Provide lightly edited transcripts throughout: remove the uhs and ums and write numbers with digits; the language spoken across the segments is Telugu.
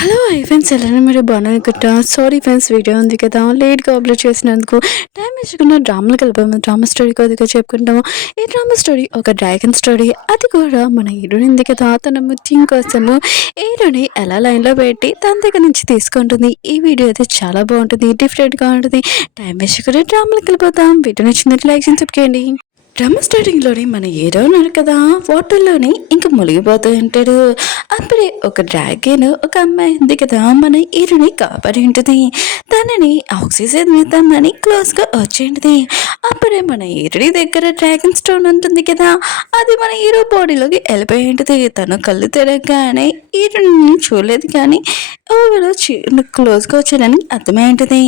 హలో ఫ్రెండ్స్ ఎలా మీరు బాగున్నానుకుంటా. సారీ ఫ్రెండ్స్, వీడియో ఉంది కదా లేట్గా అప్లోడ్ చేసినందుకు. టైం వేసుకున్న డ్రామాలు కలిపాము. డ్రామా స్టోరీ కొద్దిగా చెప్పుకుంటాము. ఈ డ్రామా స్టోరీ ఒక డ్రాగన్ స్టోరీ. అది కూడా మన హీరోయిన్ ఉంది కదా, తన ముత్యం కోసము హీరోని ఎలా లైన్లో పెట్టి తన దగ్గర నుంచి తీసుకుంటుంది. ఈ వీడియో అయితే చాలా బాగుంటుంది, డిఫరెంట్గా ఉంటుంది. టైం వేసుకుని డ్రామాలు కలిపోతాం. వీడియో నచ్చినట్లు లైక్ చేసి చెప్పుకోండి. డ్రామా స్టార్టింగ్లోనే మన హీరో ఉన్నాడు కదా, వాటర్లోనే ఇంకా మునిగిపోతూ ఉంటాడు. అప్పుడే ఒక డ్రాగన్ ఒక అమ్మాయి ఉంది కదా, మన హీరోని కాపాడి ఉంటుంది. తనని ఆక్సిజన్ ఇద్దామని క్లోజ్గా వచ్చేది. అప్పుడే మన హీరోని దగ్గర డ్రాగన్ స్టోన్ ఉంటుంది కదా, అది మన హీరో బాడీలోకి వెళ్ళిపోయి ఉంటుంది. తను కళ్ళు తెరగానే హీరోని చూడలేదు, కానీ ఎవరో క్లోజ్గా వచ్చాడని అర్థమై ఉంటుంది.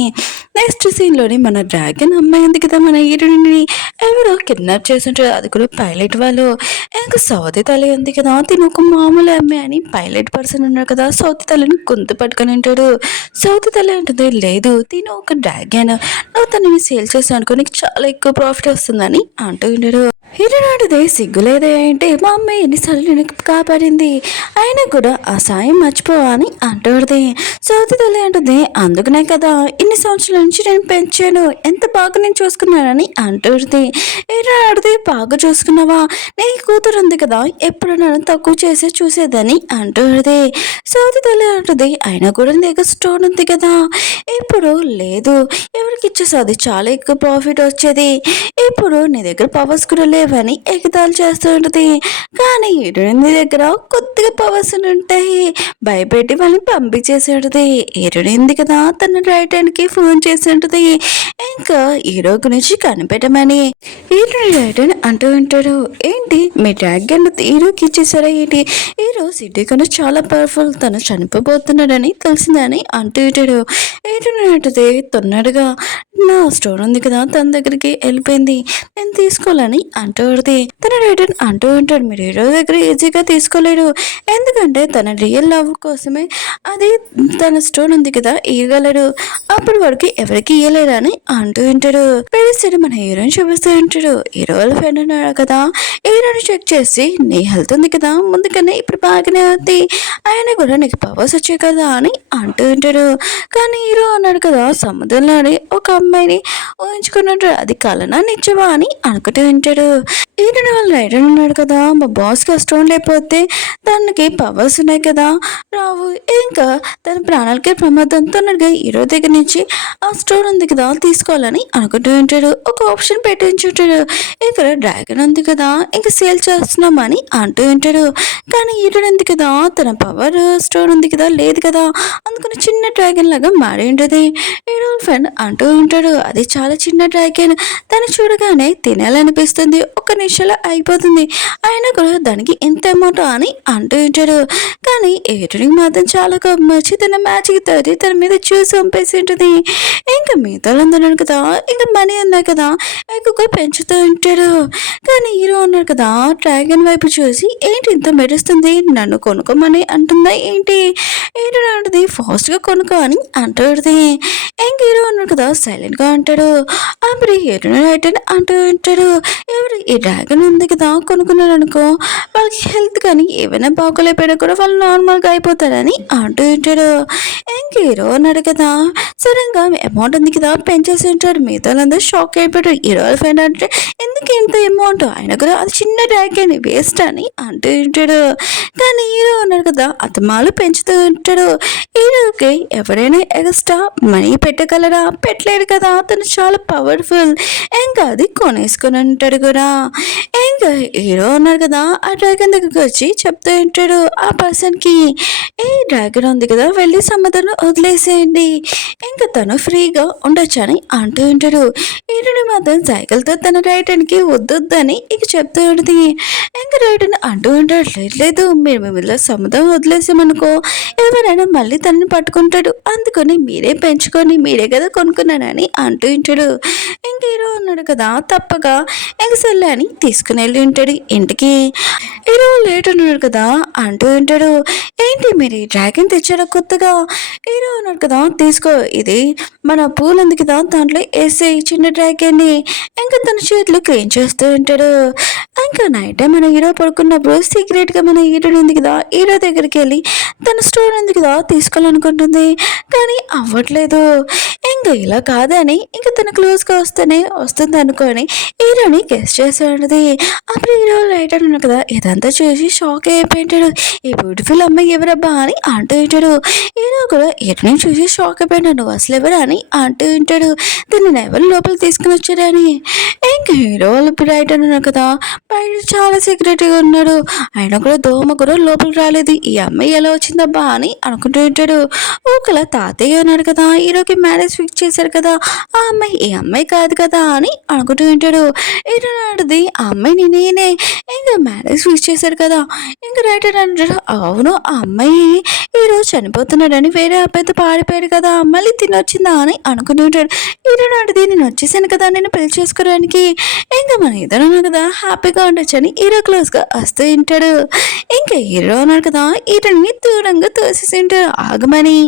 నెక్స్ట్ సీన్లోని మన డ్రాగన్ అమ్మాయి ఉంది కదా, మన హీరోని ఎవరో కిడ్నాప్ చేస్తుంటారు. అది కూడా పైలట్ వాళ్ళు. ఇంకా సౌతి తల్లి ఉంది కదా, తిను ఒక మామూలు అమ్మాయి అని పైలట్ పర్సన్ ఉన్నారు కదా, సౌతి తల్లిని గొంతు పట్టుకొని ఉంటాడు. సౌతి తల్లి అంటుంది, లేదు తిను ఒక డ్రాగన్, నువ్వు తనని సేల్ చేసావు అనుకో, నీకు చాలా ఎక్కువ ప్రాఫిట్ వస్తుందని అంటూ ఉంటాడు. హీరోయిన్ అంటది, సిగ్గులేదే అంటే మా అమ్మాయి ఎన్నిసార్లు నేను కాపాడింది, అయినా కూడా ఆ సాయం మర్చిపోవా అని అంటుంది. సౌతి తల్లి అంటుంది, అందుకనే కదా ఇన్ని సంవత్సరాల నుంచి నేను పెంచాను, ఎంత బాగా నేను చూసుకున్నానని అంటుంది. హీరోయిన్ అడితే, బాగా చూసుకున్నావా, నీ కూతురు ఉంది కదా, ఎప్పుడు నన్ను తక్కువ చేసి చూసేదని అంటుంది. సౌతి తల్లి అంటుంది, అయినా కూడా నీ దగ్గర స్టోన్ ఉంది కదా, ఇప్పుడు లేదు, ఎవరికి ఇచ్చేసాది చాలా ఎక్కువ ప్రాఫిట్ వచ్చేది, ఇప్పుడు నీ దగ్గర పవర్స్ కూడా లేవని ఎగతాళి చేస్తూ ఉంటుంది. కానీ హీరోయిన్ దగ్గర కొద్దిగా పవర్స్ ఉంటాయి, భయపెట్టి వాళ్ళని పంపించేసి ఉంటుంది. హీరోయిన్ కదా, తన రైట్ హ్యాండ్కి ఫోన్ చేసి ఉంటుంది, ఇంకా హీరో గురించి కనిపెట్టమని. హీరోయిన్ రైట్ హ్యాండ్ అంటూ ఉంటాడు, ఏంటి మీ డ్రాగన్ హీరోకి ఇచ్చేసారా ఏంటి, హీరో సిటీ కన్నా చాలా పవర్ఫుల్, తను చనిపోబోతున్నాడని తెలిసిందని అంటూ ఉంటాడు. హీరోయిన్ అంటుంది, తొన్నడుగా నా స్టోన్ ఉంది కదా తన దగ్గరికి వెళ్ళిపోయింది, నేను తీసుకోవాలని అంటూ ఉంటుంది. తన రిటర్న్ అంటూ ఉంటాడు, మీరు హీరో దగ్గర ఈజీగా తీసుకోలేడు, ఎందుకంటే తన రియల్ లవ్ కోసమే అది తన స్టోన్ ఉంది కదా ఇవ్వగలడు, అప్పటి వరకు ఎవరికి ఇవ్వలేడు అని అంటూ ఉంటాడు. పెళ్లి మన హీరోని చూపిస్తూ ఉంటాడు. హీరో వాళ్ళ ఫ్రెండ్ ఉన్నాడు కదా, హీరోని చెక్ చేసి నీ హెల్త్ ఉంది కదా ముందుకనే ఇప్పుడు బాగానే ఉంది, ఆయన కూడా నీకు పవర్స్ వచ్చాయి కదా అని అంటూ ఉంటాడు. కానీ హీరో అన్నాడు కదా, సముద్రంలోని ఒక అమ్మాయిని ఊహించుకున్నాడు, అది కలనా నిజమా అని అనుకుంటూ ఉంటాడు. హీరోని వాళ్ళ రైడర్ ఉన్నాడు కదా, మా బాస్కి స్టోన్ లేకపోతే దానికి పవర్స్ ఉన్నాయి కదా రావు, ఇంకా తన ప్రాణాలకే ప్రమాదంతో ఉన్నాడుగా, హీరో దగ్గర నుంచి ఆ స్టోన్ ఉంది కదా తీసుకోవాలని అనుకుంటూ ఉంటాడు. ఒక ఆప్షన్ పెట్టి ఉంచుంటాడు, ఇక్కడ డ్రాగన్ ఉంది కదా ఇంకా సేల్ చేస్తున్నామని అంటూ ఉంటాడు. కానీ హీరోని ఉంది కదా, తన పవర్ స్టోన్ ఉంది కదా లేదు కదా, అందుకని చిన్న డ్రాగన్ లాగా మారి ఉంటుంది. హీరో ఫ్రెండ్ అంటూ ఉంటాడు, అది చాలా చిన్న డ్రాగన్, దాన్ని చూడగానే తినాలనిపిస్తుంది, ఒక్క నిమిషంలో అయిపోతుంది, అయినా కూడా దానికి ఇంత అమౌంట్ అని అంటూ ఉంటాడు. కానీ హీరోయిన్ మాత్రం చాలా వచ్చి తన మ్యాచ్కి తోటి తన మీద చూసి పంపేసి ఉంటుంది. ఇంకా మిగతా అందరూ కదా, ఇంకా మనీ ఉన్నాయి కదా ఎక్కువ పెంచుతూ ఉంటాడు. కానీ హీరో అన్నాడు కదా, డ్రాగన్ వైపు చూసి ఏంటి ఇంత మెరుస్తుంది, నన్ను కొనుక్కోమని అంటుందా ఏంటి, హీరో అంటుంది ఫాస్ట్గా కొనుక్కో అని అంటుంది. ఇంక హీరో అన్నాడు కదా సైలెంట్గా అంటాడు. అప్పుడు హీరోయిన్ రైట్ అంటూ ఉంటాడు, ఎవరు ఈ డ్రాగన్ ఉంది కదా కొనుక్కున్నాడు అనుకో, వాళ్ళకి హెల్త్ కానీ ఏమైనా బాగోలేకపోయినా కూడా వాళ్ళు నార్మల్గా అయిపోతారని అంటూ ఉంటాడు. ఇంక హీరో అన్నాడు కదా, సడన్గా అమౌంట్ ఉంది కదా పెంచేసి ఉంటాడు. మిగతా వాళ్ళందరూ షాక్ అయిపోయాడు. హీరో ఫ్రెండ్ అంటే ఎందుకు ఇంత అమౌంట్, ఆయన కూడా అది చిన్న డ్రాగన్ వేస్ట్ అని అంటూ ఉంటాడు. కానీ హీరో అన్నాడు కదా అతమాలు పెంచుతూ ఉంటాడు. హీరోకి ఎవరైనా ఎక్స్ట్రా మనీ పెట్టగలరా, పెట్టలేడు కదా, అతను చాలా పవర్ఫుల్, ఇంకా అది కొనేసుకుని ఉంటాడు కూడా. ఇంకా హీరో ఉన్నాడు కదా, ఆ డ్రాగన్ దగ్గరికి వచ్చి చెప్తూ ఉంటాడు ఆ పర్సన్కి, ఏ డ్రాగన్ ఉంది కదా వెళ్ళి సముద్రంలో వదిలేసేయండి, ఇంకా తను ఫ్రీగా ఉండొచ్చు అని అంటూ ఉంటాడు. హీరోని మాత్రం సైకిల్తో తన రైటన్కి వద్దని ఇక చెప్తూ ఉంటుంది. ఇంకా రైటన్ అంటూ ఉంటాడు, లేదు మీరు మిమ్మల్ని సముద్రం వదిలేసామనుకో ఎవరైనా మళ్ళీ తనని పట్టుకుంటాడు, అందుకని మీరే పెంచుకొని మీరే కదా కొనుక్కున్నానని అంటూ ఉంటాడు. ఇంక హీరో ఉన్నాడు కదా తప్పగా ఎగసెల్లి అని తీసుకుని వెళ్ళి ఉంటాడు ఇంటికి. హీరో లేట్ ఉన్నాడు కదా అంటూ ఉంటాడు, ఏంటి మీరు ఈ డ్రాగన్ తెచ్చారా కొత్తగా? హీరో అన్నాడు కదా, తీసుకో ఇది మన పూల్ ఉంది కదా దాంట్లో వేసేయి చిన్న డ్రాగన్ని. ఇంకా తన చేతులు క్లీన్ చేస్తూ ఉంటాడు. ఇంకా నైట్ టైం మన హీరో పడుకున్నప్పుడు సీక్రెట్గా మన హీరోడు ఉంది కదా, హీరో దగ్గరికి వెళ్ళి తన స్టోర్ ఉంది కదా తీసుకోవాలనుకుంటుంది, కానీ అవ్వట్లేదు. ఇంకా ఇలా కాదని ఇంకా తన క్లోజ్గా వస్తుంది అనుకొని హీరోని గెస్ట్ చేసేది. అప్పుడు హీరో రైటర్ ఉన్నాడు కదా, ఇదంతా చూసి షాక్ అయిపోయింటాడు. ఈ బ్యూటిఫుల్ అమ్మాయి ఎవరబ్బా అని అంటూ ఉంటాడు. హీరో కూడా హీరోని చూసి షాక్ అయిపోయినాడు, నువ్వు అసలు ఎవరా అని అంటూ ఉంటాడు. దీన్ని ఎవరు లోపలికి తీసుకుని వచ్చారని. ఇంకా హీరో వాళ్ళ రైటర్ ఉన్నాడు కదా, బయట చాలా సీక్రెట్గా ఉన్నాడు. ఆయన కూడా దోమ కూడా లోపలికి రాలేదు. ఈ అమ్మాయి ఎలా వచ్చిందబ్బా అని అనుకుంటూ ఉంటాడు. ఒకలా తాతయ్య ఉన్నాడు కదా, హీరోకి మ్యారేజ్ ఫిక్స్ చేశారు కదా, ఆ అమ్మాయి ఈ అమ్మాయి కాదు కదా అని అనుకుంటూ ఉంటాడు. ఏంటంటే ఆ అమ్మాయిని నేనే, ఇంకా మ్యారేజ్ ఫిక్స్ చేశారు కదా. ఇంకా రైటర్ అంటాడు, అవును ఆ అమ్మాయి ఈరోజు చనిపోతున్నాడని వేరే అబ్బాయితో పారిపోయాడు కదా, మళ్ళీ తినొచ్చిందా అని అనుకుంటూ ఉంటాడు. ఈరోజు నేను వచ్చేసాను కదా నేను పెళ్లి చేసుకోవడానికి, ఇంకా మన ఇద్దరు కదా హ్యాపీగా ఉండొచ్చని హీరో క్లోజ్గా వస్తూ ఉంటాడు. ఇంకా హీరో అన్నాడు కదా, ఈటని దూరంగా తోసేసి ఉంటాడు ఆగమని.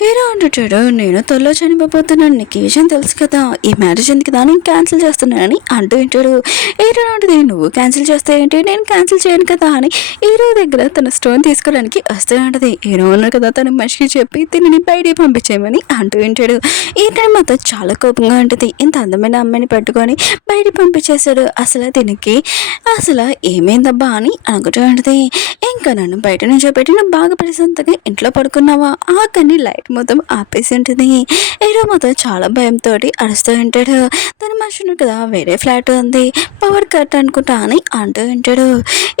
హీరో అంటుంటాడు, నేను త్వరలో చనిపోతున్నాను, నీకు ఈ విషయం తెలుసు కదా, ఈ మ్యారేజ్ ఎందుకు కదా నేను క్యాన్సిల్ చేస్తున్నానని అంటూ ఉంటాడు. హీరో అంటుంది, నువ్వు క్యాన్సిల్ చేస్తే ఏంటి, నేను క్యాన్సిల్ చేయను కదా అని హీరో దగ్గర తన స్టోన్ తీసుకోవడానికి వస్తూ ఉంటుంది. హీరో ఉన్నారు కదా తన మనిషికి చెప్పి దీనిని బయటికి పంపించేయమని అంటూ ఉంటాడు. ఈటని మాత్రం చాలా కోపంగా ఉంటుంది, ఇంత అందమైన అమ్మాయిని పట్టుకొని బయటికి పంపించేశాడు, అసలు దీనికి అసలు ఏమైందబ్బా అని అనుకుంటూ ఉంటుంది. ఇంకా నన్ను బయట నుంచి పెట్టి నువ్వు బాగా ప్రశాంతంగా ఇంట్లో పడుకున్నావా, ఆ కానీ లైట్ మొత్తం ఆపేసి ఉంటుంది. హీరో మొత్తం చాలా భయంతో అరుస్తూ ఉంటాడు. తన మనుషులు కదా వేరే ఫ్లాట్ ఉంది, పవర్ కట్ అనుకుంటా అని అంటూ ఉంటాడు.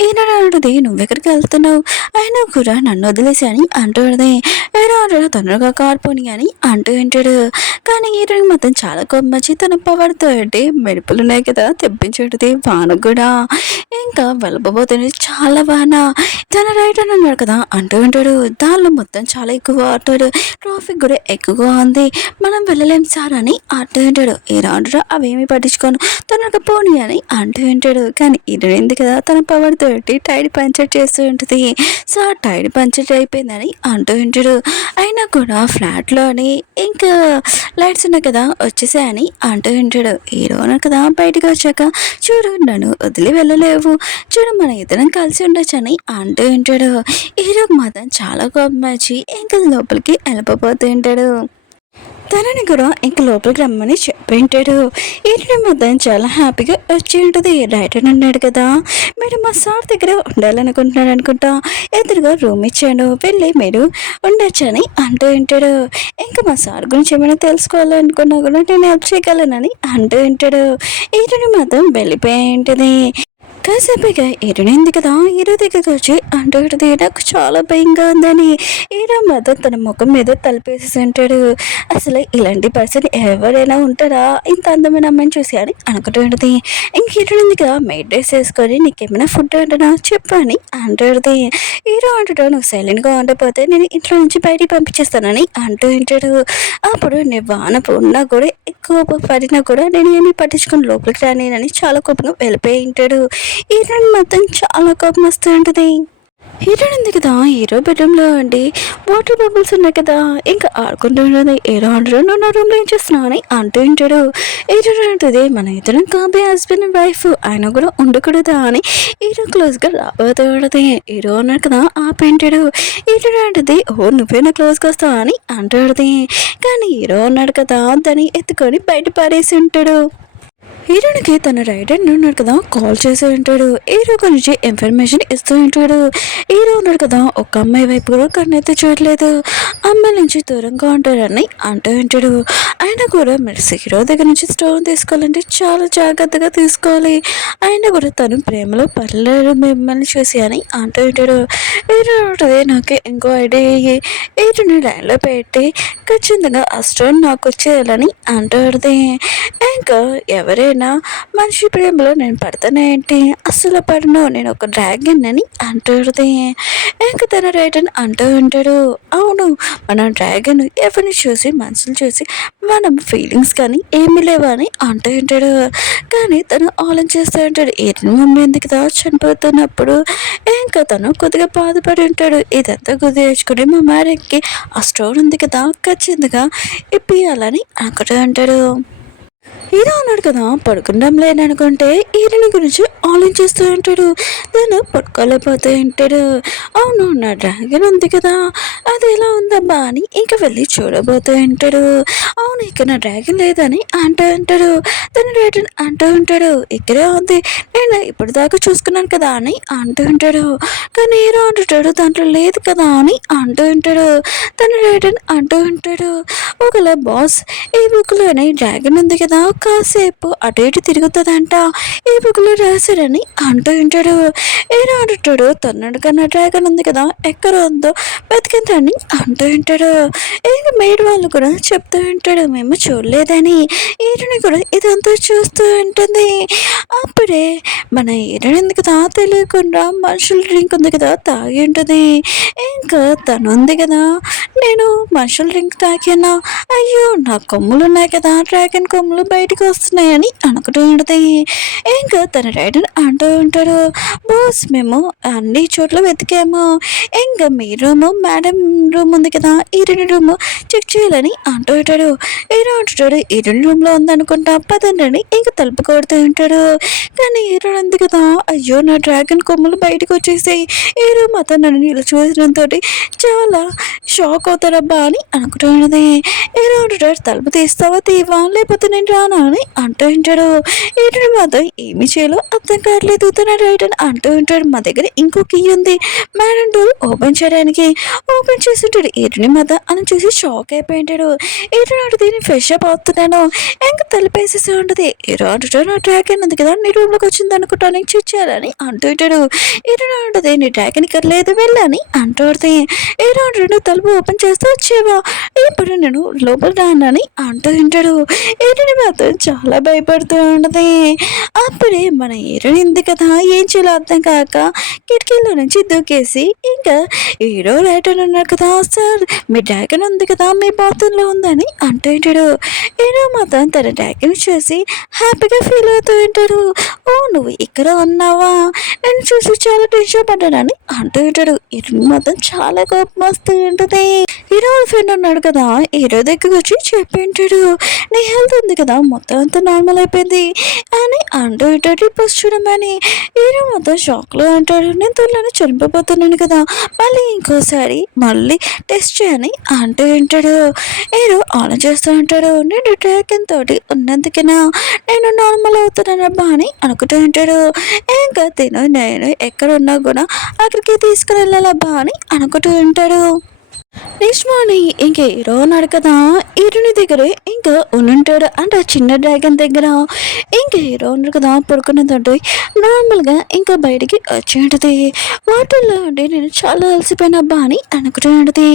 హీరో అంటుంది, నువ్వెక్కడికి వెళ్తున్నావు, అయినా కూడా నన్ను వదిలేసి అని అంటూ ఉంటుంది. హీరో అంటాడు, తొందరగా కార్పోని అని అంటూ ఉంటాడు. కానీ హీరోకి మొత్తం చాలా కోపం వచ్చి తన పవర్ తోటి మెరుపులు ఉన్నాయి కదా తెప్పించుంటుంది, వాన కూడా ఇంకా వెళ్ళబోతుంది చాలా వాన. తన రైటర్ అన్నాడు కదా అంటూ ఉంటాడు, దానిలో మొత్తం చాలా ఎక్కువ వాటర్, ట్రాఫిక్ కూడా ఎక్కువగా ఉంది, మనం వెళ్ళలేం సార్ అని అంటూ ఉంటాడు. హీరో అంటాడు, అవేమి పట్టించుకోను తొందరగా పోనీ అని అంటూ ఉంటాడు. కానీ హీరో ఎందుకు కదా తన పవర్ తోటి టైర్ పంచర్ చేస్తూ ఉంటుంది. సార్ టైర్ పంచర్ అయిపోయిందని అంటూ ఉంటాడు. అయినా కూడా ఫ్లాట్లోని ఇంకా లైట్స్ ఉన్నాయి కదా వచ్చేసాయని అంటూ ఉంటాడు. హీరో కదా బయటకు వచ్చాక, చూడు నన్ను వదిలి వెళ్ళలేవు, చూడు మన ఇద్దరం కలిసి ఉండొచ్చని అంటూ ఉంటాడు. హీరోకి మాత్రం చాలా కోపం వచ్చి ఇంకా లోపలికి వెళ్ళిపోతూ ఉంటాడు. తనని కూడా ఇంక లోపలికి రమ్మని చెప్పింటాడు. ఈయన మొత్తం చాలా హ్యాపీగా వచ్చి ఉంటుంది. రైటర్ అన్నాడు కదా, మీరు మా సార్ దగ్గర ఉండాలనుకుంటున్నాడు అనుకుంటా, ఎదురుగా రూమ్ ఇచ్చాడు, వెళ్ళి మీరు ఉండొచ్చని అంటూ ఉంటాడు. ఇంకా మా సార్ గురించి ఏమైనా తెలుసుకోవాలనుకున్నా కూడా నేను హెల్ప్ చేయగలనని అంటూ ఉంటాడు. ఈయన మాత్రం వెళ్ళిపోయి ఉంటుంది. కాసేపుగా హీరోనింది కదా హీరో దగ్గరికి వచ్చి అంటుంది, నాకు చాలా భయంగా ఉందని. హీరో మాత్రం తన ముఖం మీద తలపేసి ఉంటాడు. అసలు ఇలాంటి పర్సన్ ఎవరైనా ఉంటారా ఇంత అందమైన అమ్మాయిని చూసి అని అనుకుంటూ ఉంటుంది. ఇంక హీరోనింది కదా మెయిడ్ డ్రెస్ వేసుకొని నీకేమైనా ఫుడ్ అంటున్నా చెప్పు అని అంటుంది. హీరో అంటాడు, నువ్వు సైలెంట్గా ఉండకపోతే నేను ఇంట్లో నుంచి బయటికి పంపించేస్తానని అంటూ ఉంటాడు. అప్పుడు నీ వాన ఉన్నా కూడా ఎక్కువ పడినా కూడా నేను ఏమీ పట్టించుకొని లోపలికి రానేనని చాలా కోపంగా వెళ్ళిపోయి ఉంటాడు. హీరోయిన్ మొత్తం చాలా కోపం వస్తూ ఉంటుంది. హీరోయిన్ ఉంది కదా హీరో బెడ్రూమ్లో అండి వాటర్ బబుల్స్ ఉన్నాయి కదా ఇంకా ఆడుకుంటూ ఉంటుంది. హీరో అంటాడు, నువ్వు నా రూమ్లో ఏం చేస్తున్నావు అని అంటూ ఉంటాడు. హీరో అంటుంది, మన ఇద్దరం కాబోయే హస్బెండ్ అండ్ వైఫ్, ఆయన కూడా ఉండకూడదా అని హీరో క్లోజ్గా రాబోతూ ఉంటుంది. హీరో అన్నాడు కదా ఆపేంటాడు. హీరో అంటుంది, ఓ నువ్వేనా క్లోజ్గా వస్తావా అని అంటాడుది. కానీ హీరో అన్నాడు కదా దాన్ని ఎత్తుకొని బయట పారేసి ఉంటాడు. హీరోనికి తన రైడర్ ఉన్నాడు కదా కాల్ చేసి ఉంటాడు. హీరో గురించి ఇన్ఫర్మేషన్ ఇస్తూ ఉంటాడు. హీరో ఉన్నాడు కదా ఒక అమ్మాయి వైపు కూడా కన్నైతే చూడలేదు, అమ్మాయి నుంచి దూరంగా ఉంటాడని అంటూ ఉంటాడు. ఆయన కూడా మీరు హీరో దగ్గర నుంచి స్టోన్ తీసుకోవాలంటే చాలా జాగ్రత్తగా తీసుకోవాలి, ఆయన కూడా తను ప్రేమలో పర్లేదు మిమ్మల్ని చూసి అని అంటూ ఉంటాడు. హీరో ఉంటుంది, నాకు ఇంకో ఐడియా హీరోని లైన్లో పెట్టి ఖచ్చితంగా ఆ స్టోన్ నాకు వచ్చేయాలని అంటాడుది. ఇంకా ఎవరైనా మనిషి ప్రేమలో నేను పడతానేంటి, అస్సలు పడను, నేను ఒక డ్రాగన్ అని అంటాడుది. ఇంకా తన రైట్ అని అంటూ ఉంటాడు. అవును మన డ్రాగన్ ఎవరిని చూసి మనసులు చూసి మనం ఫీలింగ్స్ కానీ ఏమీ లేవా అని అంటూ ఉంటాడు. కానీ తను ఆలోచిస్తూ ఉంటాడు, ఏరిని మమ్మీ ఎందుకు కదా చనిపోతున్నప్పుడు ఇంకా తను కొద్దిగా బాధపడి ఉంటాడు. ఇదంతా కుదిర్చుకుని మా మ్యారేజ్కి ఆ స్టోర్ ఉంది కదా ఖచ్చితంగా ఇప్పియాలని అనుకుంటూ ఉంటాడు. హీరో ఉన్నాడు కదా, పడుకుందాం లేననుకుంటే ఈయన గురించి ఆలోచిస్తూ ఉంటాడు. తను పడుకోలేకపోతూ ఉంటాడు. అవును, నా డ్రాగన్ ఉంది కదా, అది ఎలా ఉందబ్బా అని ఇంక వెళ్ళి చూడబోతూ ఉంటాడు. అవును, ఇక నా డ్రాగన్ లేదని అంటూ ఉంటాడు. తన డ్రాగన్ అంటూ ఉంటాడు, ఇక్కడే ఉంది, నేను ఇప్పటిదాకా చూసుకున్నాను కదా అని అంటూ ఉంటాడు. కానీ హీరో అంటుంటాడు, దాంట్లో లేదు కదా అని అంటూ ఉంటాడు. తన డ్రాగన్ అంటూ ఉంటాడు, ఒకవేళ బాస్ ఈ బుక్లోని డ్రాగన్ ఉంది కదా, కాసేపు అటు ఇటు తిరుగుతుందంట, ఈ బుక్లో రాశారని అంటూ ఉంటాడు. ఏదో అంటుంటాడు, తన్నడు కన్నా డ్రాగన్ ఉంది కదా, ఎక్కడ ఉందో బతికిందని అంటూ ఉంటాడు. ఇక మేడ్ వాళ్ళు కూడా చెప్తూ ఉంటాడు, మేము చూడలేదని. ఈరుని కూడా ఇదంతా చూస్తూ ఉంటుంది. అప్పుడే మన ఈరుని ఉంది కదా, తెలియకుండా మనుషుల డ్రింక్ ఉంది కదా తాగి ఉంటుంది. ఇంకా తను ఉంది కదా, నేను మనుషుల డ్రింక్ తాగాను, అయ్యో నా కొమ్ములు ఉన్నాయి కదా, డ్రాగన్ కొమ్ములు బయటకు వస్తున్నాయని అనుకుంటూ ఉంటుంది. ఇంకా తన రైడర్ అంటూ ఉంటాడు, బాస్ మేము అన్ని చోట్ల వెతికాము, ఇంకా మీ రూము మేడం రూమ్ ఉంది కదా, ఈ రెండు రూము చెక్ చేయాలని అంటూ ఉంటాడు. హీరో అంటుంటాడు, ఈ రెండు రూమ్లో ఉందనుకుంటా, పదండి ఇంకా తలుపు కొడుతూ ఉంటాడు. కానీ హీరో ఉంది కదా, అయ్యో నా డ్రాగన్ కొమ్ములు బయటకు వచ్చేసాయి, ఈ రూమ్ అతను నన్ను ఇలా చూసడంతో చాలా షాక్ అవుతాడబ్బా అని అనుకుంటూ ఉన్నది. హీరో అంటుంటాడు, తలుపు తీస్తావా తీవా లేకపోతే నేను రానా అని అంటూ ఉంటాడు. ఈటని మాత్రం ఏమి చేయాలో అర్థం కావట్లేదు. తన రైట్ అని అంటూ ఉంటాడు, మా దగ్గర ఇంకో కీ ఉంది మేడం డోర్ ఓపెన్ చేయడానికి. ఓపెన్ చేసి ఉంటాడు. ఈటని మాత్రం అని చూసి షాక్ అయిపోయి ఉంటాడు. ఈటని అంటే దీన్ని ఫ్రెష్ అప్ అవుతున్నాను, ఇంకా తలుపేసేసి ఉంటుంది. హీరో అంటుంటాడు, నా డ్రాగన్ ఉంది కదా నీ రూమ్లోకి వచ్చింది అనుకుంటాను చెక్ చేయాలని అంటూ ఉంటాడు. ఈటని ఉంటుంది, నీ డ్రాగన్ ఇక్కడ లేదు వెళ్ళని అంటూ ఉంటుంది. హీరో అంటాడు, తలుపు ఓపెన్ చేస్తూ వచ్చేవా, ఇప్పుడు నేను లోపల రానని అంటూ ఉంటాడు. ఈటని మాత్రం చాలా భయపడుతూ ఉంటుంది. అప్పుడే మన హీరో ఉంది కదా, ఏం చేయాలో అర్థం కాక కిటికీలో నుంచి దూకేసి ఇంకా హీరో రైటర్ అన్నాడు కదా, సార్ మీ డ్రాగన్ ఉంది కదా మీ బాత్రూంలో ఉందని అంటూ ఉంటాడు. హీరో మాత్రం తన డ్రాగన్ చూసి హ్యాపీగా ఫీల్ అవుతూ ఉంటాడు. ఓ నువ్వు ఇక్కడ ఉన్నావా, నేను చూసి చాలా టెన్షన్ పడ్డానని అంటూ ఉంటాడు. హీరో మాత్రం చాలా కోపం వస్తూ ఉంటుంది. హీరో ఫ్రెండ్ ఉన్నాడు కదా, హీరో దగ్గరకు వచ్చి చెప్పి ఉంటాడు, నీ హెల్త్ ఉంది కదా మొత్తం అంతా నార్మల్ అయిపోయింది అని అంటూ ఉంటాడు. పోస్ట్ చూడమని హీరో మొత్తం షాక్లో అంటాడు, నేను త్వరలోనే చనిపోతున్నాను కదా, మళ్ళీ ఇంకోసారి మళ్ళీ టెస్ట్ చేయని అంటూ ఉంటాడు. హీరో ఆలోచిస్తూ ఉంటాడు, నేను డ్రాగన్ తోటి ఉన్నందుకేనా నేను నార్మల్ అవుతున్నానబ్బా అని అనుకుంటూ ఉంటాడు. ఇంకా నేను ఎక్కడ ఉన్నా కూడా అక్కడికి తీసుకువెళ్ళాలబ్బా అని అనుకుంటూ ఉంటాడు. నెక్స్ట్ మార్నింగ్ ఇంక హీరో ఉన్నాడు కదా, హీరోని దగ్గరే ఇంకా ఉండుంటాడు. అంటే ఆ చిన్న డ్రాగన్ దగ్గర ఇంకా హీరో ఉన్నాడు కదా, పడుకున్నదంటే నార్మల్గా ఇంకా బయటికి వచ్చి ఉంటుంది. వాటర్లో అంటే నేను చాలా అలసిపోయినబ్బా అని అనుకుంటూ ఉంటుంది.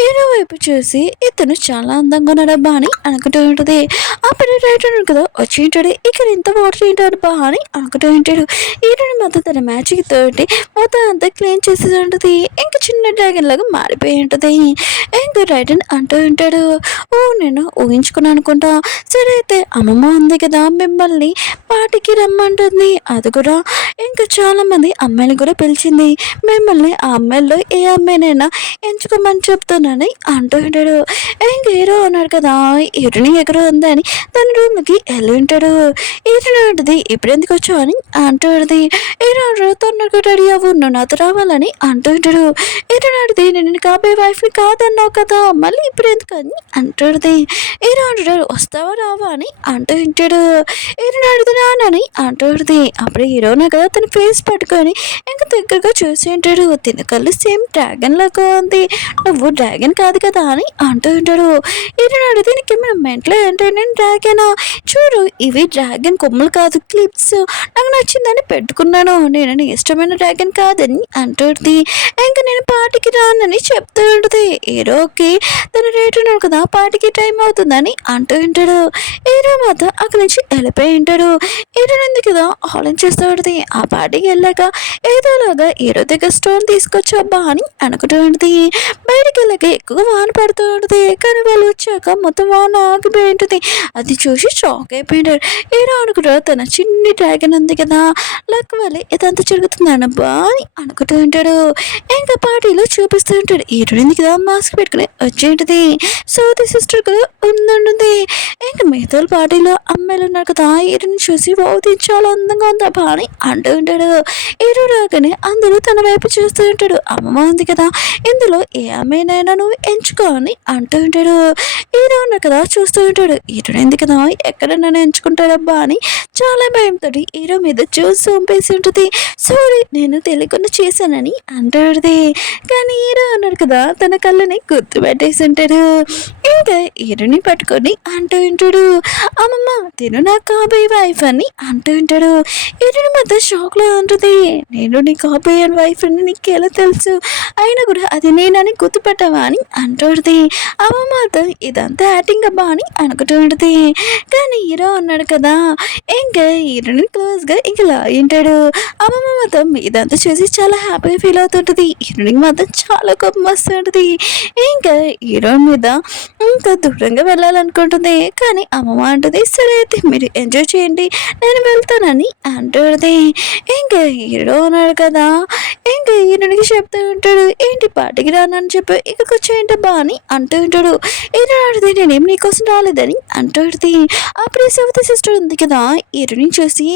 హీరో వైపు చూసి ఇతను చాలా అందంగా ఉన్నాడబ్బా అని అనుకుంటూ ఉంటుంది. అప్పుడు రైట్ ఉన్నాడు కదా, వచ్చి ఉంటాడు, ఇక్కడ ఇంత వాటర్ ఏంటబ్బా అని అనుకుంటూ ఉంటాడు. హీరోని మొత్తం తన మ్యాజిక్ తోటి మొత్తం అంతా క్లీన్ చేసేది ఉంటుంది. ఇంకా చిన్న డ్రాగన్ లాగా మారిపోయి ఉంటుంది. ఇంకా రైడన్ అంటూ ఉంటాడు, ఓ నేను ఊహించుకున్నాను అనుకుంటా, సరే అయితే అమ్మమ్మ ఉంది కదా మిమ్మల్ని పార్టీకి రమ్మంటుంది, అది కూడా ఇంకా చాలామంది అమ్మాయిలు కూడా పిలిచింది, మిమ్మల్ని ఆ అమ్మాయిల్లో ఏ అమ్మాయినైనా ఎంచుకోమని చెప్తున్నానని అంటూ ఉంటాడు. ఇంకా హీరో అన్నాడు కదా, హీరోని ఎక్కడో ఉందని తన రూమ్కి వెళ్ళి ఉంటాడు. హీరోని ఉంటుంది, ఇప్పుడు ఎందుకు వచ్చావు అని అంటూ ఉంటుంది. హీరో తొందరగా రెడీ అవ్వు, నువ్వు నాతో రావాలని అంటూ ఉంటాడు. హీరోని అడిగితే నేను కాబోయే వైఫ్ని కాదన్నావు కదా, మళ్ళీ ఇప్పుడు ఎందుకని అంటాడు. హీరో అంటాడు, వస్తావా రావా అని అంటూ ఉంటాడు. హీరోని అడుగుతున్నానని అంటాడు. అప్పుడు హీరోనా కదా తన ఫేస్ పట్టుకొని ఇంకా దగ్గరగా చూసి ఉంటాడు. తిన కళ్ళు సేమ్ డ్రాగన్ లాగా ఉంది, నువ్వు డ్రాగన్ కాదు కదా అని అంటూ ఉంటాడు. హీరోని అడిగితే నీకు ఏమైనా మెంట్లో అంటే నేను డ్రాగనా, చూడు ఇవి డ్రాగన్ కొమ్మలు కాదు క్లిప్స్, నాకు నచ్చిందని పెట్టుకున్నాను, నేను నీ ఇష్టమైన డ్రాగన్ కాదని అంటుంది. ఇంకా నేను పార్టీకి రానని చెప్తూ ఉంటుంది. ఉంటుంది. హీరోకి తన రేటు ఉన్నాడు కదా పార్టీకి టైం అవుతుందని అంటూ ఉంటాడు. హీరో మాత్రం అక్కడి నుంచి వెళ్ళిపోయి ఉంటాడు. హీరో ఉంది కదా ఆలోచిస్తూ ఉంటుంది. ఆ పార్టీకి వెళ్ళాక ఏదోలాగా హీరో దగ్గర స్టోన్ తీసుకొచ్చబ్బా అని అనుకుంటూ ఉంటుంది. బయటికి వెళ్ళాక ఎక్కువ వాన పడుతూ ఉంటుంది. కానీ వాళ్ళు వచ్చాక మొత్తం వాన ఆగిపోయి ఉంటుంది. అది చూసి షాక్ అయిపోయింటాడు. హీరో అనుకుంటాడు తన చిన్ని డ్రాగన్ ఉంది కదా లక్ వల్ల ఇదంతా జరుగుతుందన్నబ్బా అని అనుకుంటూ ఉంటాడు. ఇంకా పార్టీలో చూపిస్తూ ఉంటాడు. హీరోయిన్ కదా మాస్క్ పెట్టుకుని వచ్చేంటిది సౌతి సిస్టర్ కూడా ఉందంటుంది. ఇంకా మిగతా పార్టీలో అమ్మాయిలు ఉన్నారు కదా హీరోని చూసి ఓ చాలా అందంగా ఉందబ్బా అని అంటూ ఉంటాడు. హీరో రాగానే అందరూ తన వైపు చూస్తూ ఉంటాడు. అమ్మమ్మ ఉంది కదా ఇందులో ఏ అమ్మాయినైనా నువ్వు ఎంచుకో అని అంటూ ఉంటాడు. హీరో ఉన్నారు కదా చూస్తూ ఉంటాడు. హీరో ఉంది కదా ఎక్కడ నన్ను ఎంచుకుంటాడబ్బా అని చాలా భయంతో హీరో మీద చూసి చంపేసి ఉంటుంది. సారీ నేను తెలియకుండా చేశానని అంటాడుది. కానీ హీరో అన్నాడు కదా తన కళ్ళని గుర్తు పెట్టేసి ఉంటాడు. ఇంకా హీరోని పట్టుకొని అంటూ ఉంటాడు అమ్మమ్మ తిను నా కాబోయే వైఫ్ అని అంటూ ఉంటాడు. హీరోని మాత్రం షాక్లో ఉంటుంది. నేను నీ కాబోయే వైఫ్ అని నీకు ఎలా తెలుసు అయినా కూడా అది నేనని గుర్తుపట్టావా అని అంటుంది. అమ్మ మాత్రం ఇదంతా యాక్టింగ్ అబ్బా అని అనుకుంటూ ఉంటుంది. కానీ హీరో అన్నాడు కదా ఇంకా హీరోని క్లోజ్గా ఇంకా లాగింటాడు. అమ్మమ్మ మాత్రం ఇదంతా చూసి చాలా హ్యాపీగా ఫీల్ అవుతుంటుంది. హీరోనికి మాత్రం చాలా కోపం వస్తుంటుంది. ఇంకా హీరో మీద ఇంకా దూరంగా వెళ్ళాలనుకుంటుంది. కానీ అమ్మమ్మ అంటుంది సరే అయితే మీరు ఎంజాయ్ చేయండి నేను వెళ్తానని అంటుంది. ఇంకా హీరో అన్నాడు కదా ఇంకా హీరోనికి చెప్తూ ఉంటాడు ఏంటి పార్టీకి రానని చెప్పి ఇక్కడికి వచ్చేయంటబ్బా అని అంటూ ఉంటాడు. హీరో అడితే నేనేం నీకోసం రాలేదని అంటుంది. అప్పుడే సవిత సిస్టర్ ఉంది కదా హీరోని చూసి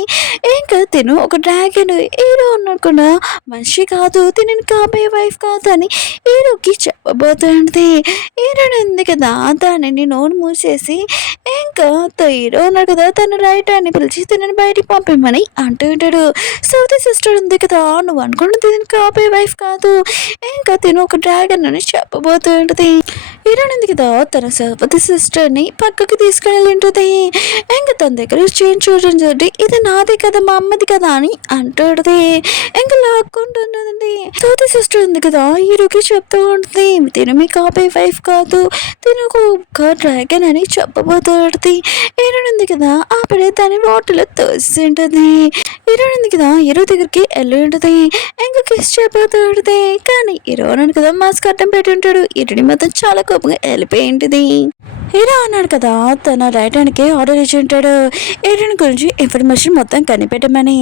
ఇంకా తిను ఒక డ్రాగన్ హీరో అనుకున్నా మనిషి కాదు తినని కాబోయే వైఫ్ కాదు అని హీరోకి చెప్పబోతుంది. హీరోని ఉంది కదా దానిని నోరు మూసేసి ఇంకా హీరో ఉన్నాడు కదా తను రైట్ అని పిలిచి తినని బయటికి పంపమని అంటూ ఉంటాడు. సౌతి సిస్టర్ ఉంది కదా నువ్వు అనుకుంటే తినని కాబోయే వైఫ్ కాదు ఇంకా తిను ఒక డ్రాగన్ అని చెప్పబోతూ ఉంటుంది. హీరోని ఉంది కదా తన సౌతి సిస్టర్ని పక్కకి తీసుకెళ్ళి ఉంటుంది. ఇంకా తన దగ్గర చేంజ్ చూడడం చూడండి ఇది నాది కదా మా అమ్మది కదా అని అంటుంది. ఇంకా లాక్కుంటున్నదండి. సౌతి సిస్టర్ ఉంది కదా హీరోకి చెప్తూ ఉంటుంది తిను మీ కాబోయే వైఫ్ కాదు తిను ఒక డ్రాగన్ అని చెప్పబోతుంది. హీరోయిన్ ఉంది కదా అప్పుడే తన వాటర్లో తోసి ఉంటుంది. హీరోయిన్ ఉంది కదా హీరో దగ్గరికి వెళ్ళి ఉంటుంది. ఇంకా కిస్ చెప్పబోతూ ఉంటుంది. కానీ హీరో అన్నాడు కదా మాస్క్ అడ్డం పెట్టి ఉంటాడు. హీరోని మొత్తం చాలా కోపంగా వెళ్ళిపోయి ఉంటుంది. హీరో అన్నాడు కదా తన రైటానికి ఆర్డర్ ఇచ్చి ఉంటాడు. హీరోయిన్ గురించి ఇన్ఫర్మేషన్ మొత్తం కనిపెట్టమని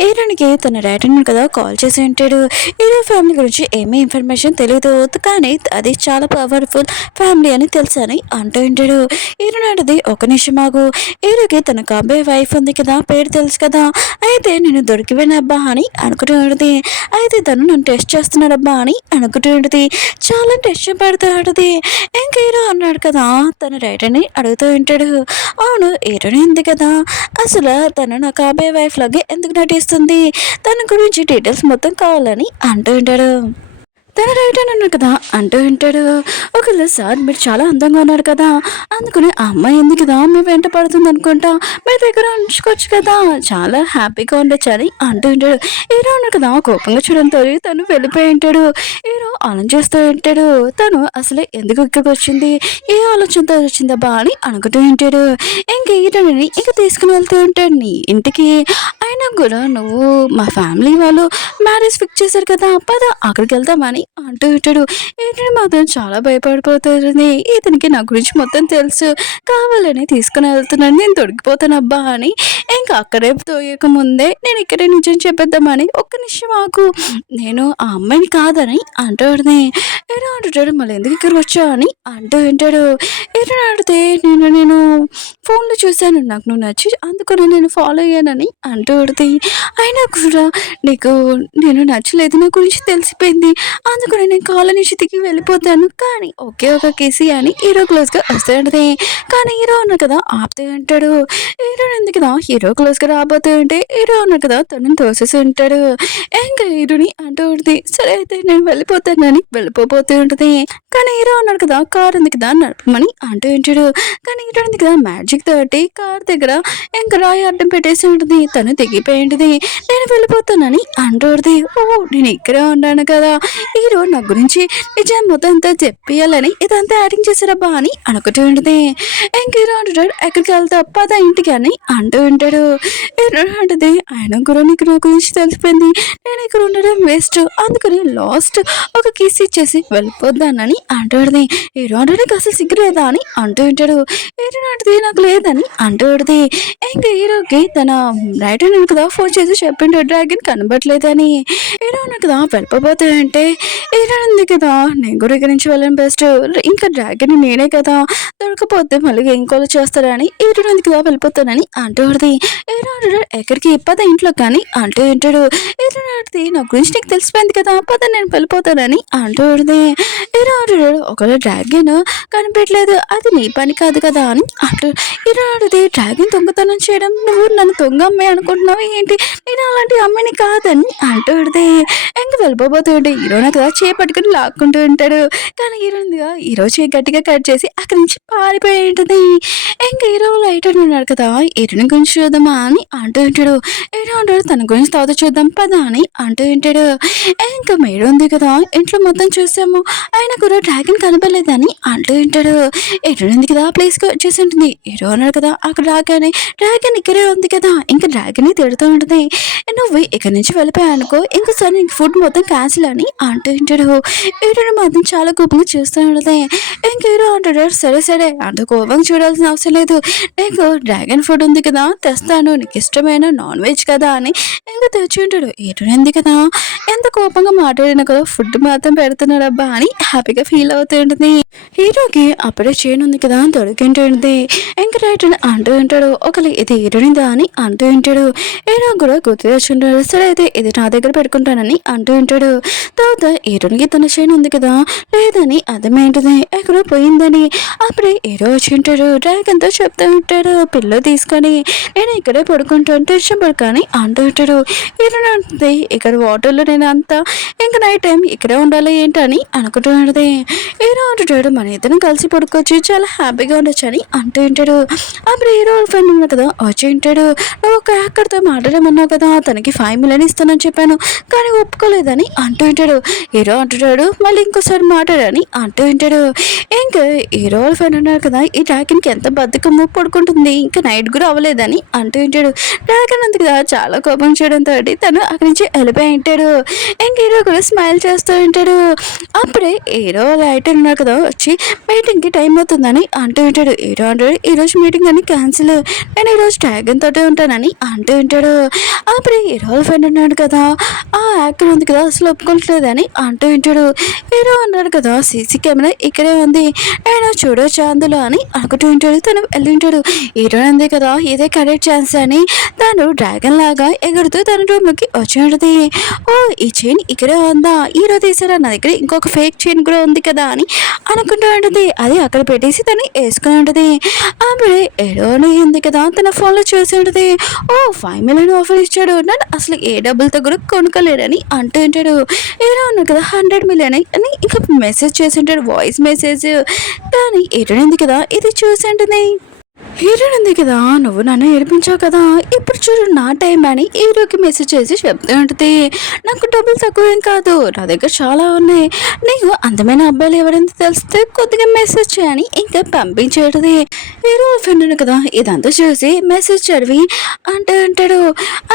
హీరోయిన్కి తన రైటర్ కదా కాల్ చేసి ఉంటాడు. హీరో ఫ్యామిలీ గురించి ఏమీ ఇన్ఫర్మేషన్ తెలియదు కానీ అది చాలా పవర్ఫుల్ ఫ్యామిలీ అని తెలుసు అని అంటూ ఉంటాడు. హీరో నాటిది ఒక నిమిషం ఆగు హీరోకి తన కాబోయే వైఫ్ ఉంది కదా పేరు తెలుసు కదా అయితే నేను దొరికిపోయినబ్బా అని అనుకుంటూ ఉంటుంది. అయితే తను నన్ను టెస్ట్ చేస్తున్నాడబ్బా అని అనుకుంటూ ఉంటుంది. చాలా టెస్ట్ పెడతా ఉంటుంది. ఇంకా హీరో అన్నాడు కదా తన రైటర్ని అడుగుతూ ఉంటాడు. అవును హీరోని ఉంది కదా అసలు తను నా కాబోయే వైఫ్ లాగే ఎందుకు నటిస్తుంది తన గురించి డీటెయిల్స్ మొత్తం కావాలని అంటూ ఉంటాడు. తన రైట్ అని అన్నాడు కదా అంటూ ఉంటాడు. ఒకళ్ళు సార్ మీరు చాలా అందంగా ఉన్నారు కదా అందుకని ఆ అమ్మాయి ఎందుకు కదా మీ వెంట పడుతుంది అనుకుంటా మీ దగ్గర ఉంచుకోవచ్చు కదా చాలా హ్యాపీగా ఉండొచ్చు అని అంటూ ఉంటాడు. హీరో ఉన్నాడు కదా కోపంగా చూడంతో తను వెళ్ళిపోయి ఉంటాడు. హీరో ఆలోచిస్తూ ఉంటాడు తను అసలు ఎందుకు ఇక్కడికి వచ్చింది ఏ ఆలోచనతో వచ్చిందబ్బా అని అనుకుంటూ ఉంటాడు. ఇంక హీరోని ఇంక తీసుకుని వెళ్తూ ఉంటాడు నీ ఇంటికి. అయినా కూడా నువ్వు మా ఫ్యామిలీ వాళ్ళు మ్యారేజ్ ఫిక్స్ చేశారు కదా పద అక్కడికి వెళ్తామని అంటూ ఉంటాడు. ఏంటంటే మాత్రం చాలా భయపడిపోతుంది. ఇతనికి నా గురించి మొత్తం తెలుసు కావాలని తీసుకుని వెళ్తున్నాను నేను దొరికిపోతానబ్బా అని ఇంకా అక్కడే తోయక ముందే నేను ఇక్కడే నిజం చెప్పేద్దామని ఒక్క నిమిషం ఆకు నేను ఆ అమ్మాయిని కాదని అంటూ ఉంటుంది. ఎలా అంటుంటాడు మళ్ళీ ఎందుకు ఇక్కడ వచ్చా అని అంటూ ఉంటాడు. ఎలా ఆడితే నేను ఫోన్లో చూశాను నాకు నువ్వు నచ్చి అందుకని నేను ఫాలో అయ్యానని అంటూ ఉంటుంది. అయినా కూడా నీకు నేను నచ్చలేదు నా గురించి తెలిసిపోయింది అందుకని నేను కాళ్ళ నుంచి దిగి వెళ్ళిపోతాను కానీ ఒకే ఒక కేసీ అని హీరో క్లోజ్గా వస్తాడు. కానీ హీరో అన్న కదా ఆపుతూ ఉంటాడు. హీరో ఎందుకు కదా హీరో క్లోజ్గా రాబోతూ ఉంటే హీరో అన్న కదా తనని తోసేసి ఉంటాడు. ఇంకా హీరోని అంటూ ఉంటుంది సరే అయితే నేను వెళ్ళిపోతానని వెళ్ళిపోతూ ఉంటుంది. కానీ హీరో అన్నాడు కదా కార్ ఉంది కదా నడపమని అంటూ ఉంటాడు. కానీ హీరో ఉంది కదా మ్యాజిక్ తోటి కార్ దగ్గర ఇంకా రాయి అడ్డం పెట్టేసి ఉంటుంది. తను తెగిపోయింది, నేను వెళ్ళిపోతానని అంటూడిది. ఓ నేను ఇక్కడే ఉన్నాను కదా, ఈరోజు నా గురించి నిజం మొత్తం అంతా చెప్పేయాలని ఇదంతా యాక్టింగ్ చేశారబ్బా అని అనుకుంటూ ఉంటుంది. ఇంక హీరో అంటాడు, ఎక్కడికి వెళ్తా పద ఇంటికి అని అంటూ ఉంటాడు. హీరో అంటది, ఆయన కూడా నీకు నా గురించి తెలిసిపోయింది, నేను ఇక్కడ ఉండడం వేస్ట్, అందుకని లాస్ట్ ఒక కిస్ ఇచ్చేసి వెళ్ళిపోద్దానని అంటాడుది. హీరో అంటే నీకు అసలు సిగ్గులేదా అని అంటూ ఉంటాడు. హీరో అంటది, నాకు లేదని అంటూ ఉంటుంది. ఇంకా హీరోకి తన రైట్ హ్యాండ్ కదా ఫోన్ చేసి చెప్పిండు డ్రాగన్ కనబడలేదని. హీరో కదా వెళ్ళిపోతాయంటే హీరో ఉంది కదా, నేను కూడా ఇక్కడి నుంచి వెళ్ళను బెస్ట్, ఇంకా డ్రాగన్ నేనే కదా, దొరకపోతే మళ్ళీ ఏం కాల్ చేస్తారని హీరో ఉంది కదా వెళ్ళిపోతానని అంటూ ఉంటుంది. హీరో అంటాడు, ఎక్కడికి పద ఇంట్లో కానీ అంటూ ఉంటాడు. హీరో అంటది, నా గురించి నీకు తెలిసిపోయింది కదా పద నేను వెళ్ళిపోతానని అంటూ ఉంటుంది. హీరో అంటాడు, ఒకవేళ డ్రాగన్ కనిపెట్టలేదు అది నీ పని కాదు కదా అని అంటూ. హీరో అంటది, డ్రాగన్ దొంగతనం చేయడం నువ్వు నన్ను దొంగ అమ్మాయి అనుకుంటున్నావు ఏంటి, నేను అలాంటి అమ్మాయిని కాదని అంటూ ఉంటుంది. ఇంక వెళ్ళిపోతుంటే హీరోనే కదా చేపట్టుకుని లాక్కుంటూ ఉంటాడు. కానీ హీరోగా హీరో చేయి గట్టిగా కట్ చేసి అక్కడి నుంచి పారిపోయి ఉంటుంది. ఇంక హీరో లైట్ అని ఉన్నాడు కదా, హీరోని గురించి చూద్దామా అని అంటూ ఉంటాడు. హీరో అంటాడు, తన గురించి తర్వాత చూద్దాం పదా అని అంటూ ఉంటాడు. ఇంకా మేడ ఉంది కదా, ఇంట్లో మొత్తం చూసాము ఆయన కూడా డ్రాగన్ కనపడలేదని అంటూ ఉంటాడు. హీరో ఉంది కదా ప్లేస్కి వచ్చేసి ఉంటుంది. హీరో అన్నాడు కదా, అక్కడ రాగానే డ్రాగన్ ఇక్కడే ఉంది కదా, ఇంకా డ్రాగన్ తిడుతూ ఉంటుంది. నువ్వు ఇక్కడి నుంచి వెళ్ళిపోయా అనుకో, ఇంకోసారి నీకు ఫుడ్ మొత్తం క్యాన్సిల్ అని అంటూ ఉంటాడు. హీరోని మాత్రం చాలా కోపంగా చూస్తూ ఉంటుంది. ఇంక హీరో అంటాడు, సరే సరే అంత కోపంగా చూడాల్సిన అవసరం లేదు, నీకు డ్రాగన్ ఫుడ్ ఉంది కదా తెస్తాను, నీకు ఇష్టమైన నాన్ వెజ్ కదా అని ఇంకా తెచ్చి ఉంటాడు. హీరోని ఉంది కదా ఎంత కోపంగా మాట్లాడినా కదా ఫుడ్ మాత్రం పెడుతున్నాడు అబ్బా అని హ్యాపీగా ఫీల్ అవుతూ ఉంటుంది. హీరోకి అప్పుడే చైన్ ఉంది కదా దొరికింటుంది. ఇంకా రైట్ అని అంటూ ఉంటాడు, ఒకళ్ళు ఇది హీరోనిదా అని అంటూ ఉంటాడు. హీరో కూడా గుర్తు తెచ్చుంటాడు, సరే అయితే ఇది నా దగ్గర పెట్టుకుంటానని అంటూ ఉంటాడు. తర్వాత హీరోనికి తన చైన్ ఉంది కదా లేదని అర్థమైంటుంది, ఎక్కడో పోయిందని. అప్పుడే హీరో వచ్చి ఉంటాడు, డ్రాగన్తో చెప్తూ ఉంటాడు, పిల్ల తీసుకొని నేను ఇక్కడే పడుకుంటాను టెన్షన్ పడుకొని అంటూ ఉంటాడు. హీరో ఉంటుంది, ఇక్కడ వాటర్లో నేను అంతా ఇంకా నైట్ టైం ఇక్కడే ఉండాలి ఏంటని అనుకుంటూ ఉంటుంది. హీరో అంటుంటాడు, మన ఇద్దరం కలిసి పడుకోవచ్చు చాలా హ్యాపీగా ఉండొచ్చు అని అంటూ ఉంటాడు. అప్పుడు హీరో ఫ్రెండ్ ఉన్నా కదా వచ్చి ఉంటాడు, నువ్వు ఒక హ్యాకర్తో మాట్లాడమన్నావు కదా, తనకి 5 million ఇస్తానని చెప్పాను కానీ ఒప్పుకోలేదని అంటూ ఉంటాడు. హీరో అంటుంటాడు, మళ్ళీ ఇంకోసారి మాట్లాడని అంటూ ఉంటాడు. ఇంకా హీరో ఫ్రెండ్ ఉన్నారు కదా, ఈ డ్రాగన్కి ఎంత బద్ధకము పడుకుంటుంది ఇంకా నైట్ కూడా అవ్వలేదని అంటూ ఉంటాడు. డ్రాగన్ అంత కదా చాలా కోపం చేయడంతో తను అక్కడి నుంచి వెళ్ళిపోయి ఉంటాడు. ఇంక హీరో కూడా స్మైల్ చేస్తూ ఉంటాడు. అప్పుడే హీరో లైట్ ఉన్నారు కదా వచ్చి మీటింగ్కి టైం అవుతుందని అంటూ ఉంటాడు. హీరో అంటాడు, ఈరోజు మీటింగ్ అని క్యాన్సిల్, నేను ఈరోజు డ్రాగన్ తోటే ఉంటానని అంటూ ఉంటాడు. అప్పుడే హీరో ఫ్రెండ్ ఉన్నాడు కదా, ఆ యాక్టర్ ఉంది కదా అసలు ఒప్పుకోవట్లేదని అంటూ ఉంటాడు. హీరో అన్నాడు కదా, సీసీ కెమెరా ఇక్కడే ఉంది నేను చూడొచ్చు అందులో అని అనుకుంటూ ఉంటాడు. తను వెళ్ళి ఉంటాడు. హీరో ఉంది కదా ఇదే కరెక్ట్ ఛాన్స్ అని తను డ్రాగన్ లాగా ఎగురుతూ తన రూమ్లోకి వచ్చి ఉంటుంది. ఓ ఈ చైన్ ఇక్కడే ఉందా, హీరో తీసారా, నా దగ్గర ఇంకొక ఫేక్ చైన్ కూడా ఉంది కదా అని అనుకుంటూ ఉంటుంది. అది అక్కడ పెట్టేసి తను వేసుకుని ఉంటుంది. అప్పుడే హీరోని ఉంది కదా తన ఫోన్లో చూసి ఉంటుంది. ఓ 5 million ఆఫర్ ఇచ్చాడు, నన్ను అసలు ఏ డబ్బులతో కూడా కొనుక్కోలేడని అంటూ ఉంటాడు. హీరో ఉన్నాడు కదా 100 million అని ఇంకా మెసేజ్ చేసి ఉంటాడు, వాయిస్ మెసేజ్. కానీ హీరోని ఉంది కదా ఇది చూసి ఉంటుంది. హీరోయిన్ ఉంది కదా, నువ్వు నన్ను ఏడిపించావు కదా, ఇప్పుడు చూడు నా టైం అని హీరోకి మెసేజ్ చేసి చెప్తూ ఉంటుంది. నాకు డబ్బులు తక్కువ ఏం కాదు, నా దగ్గర చాలా ఉన్నాయి, నీకు అందమైన అబ్బాయిలు ఎవరైనా తెలిస్తే కొద్దిగా మెసేజ్ చేయని ఇంకా పంపించేది. హీరో ఫ్రెండ్ కదా ఇదంతా చూసి మెసేజ్ చదివి అంటూ ఉంటాడు.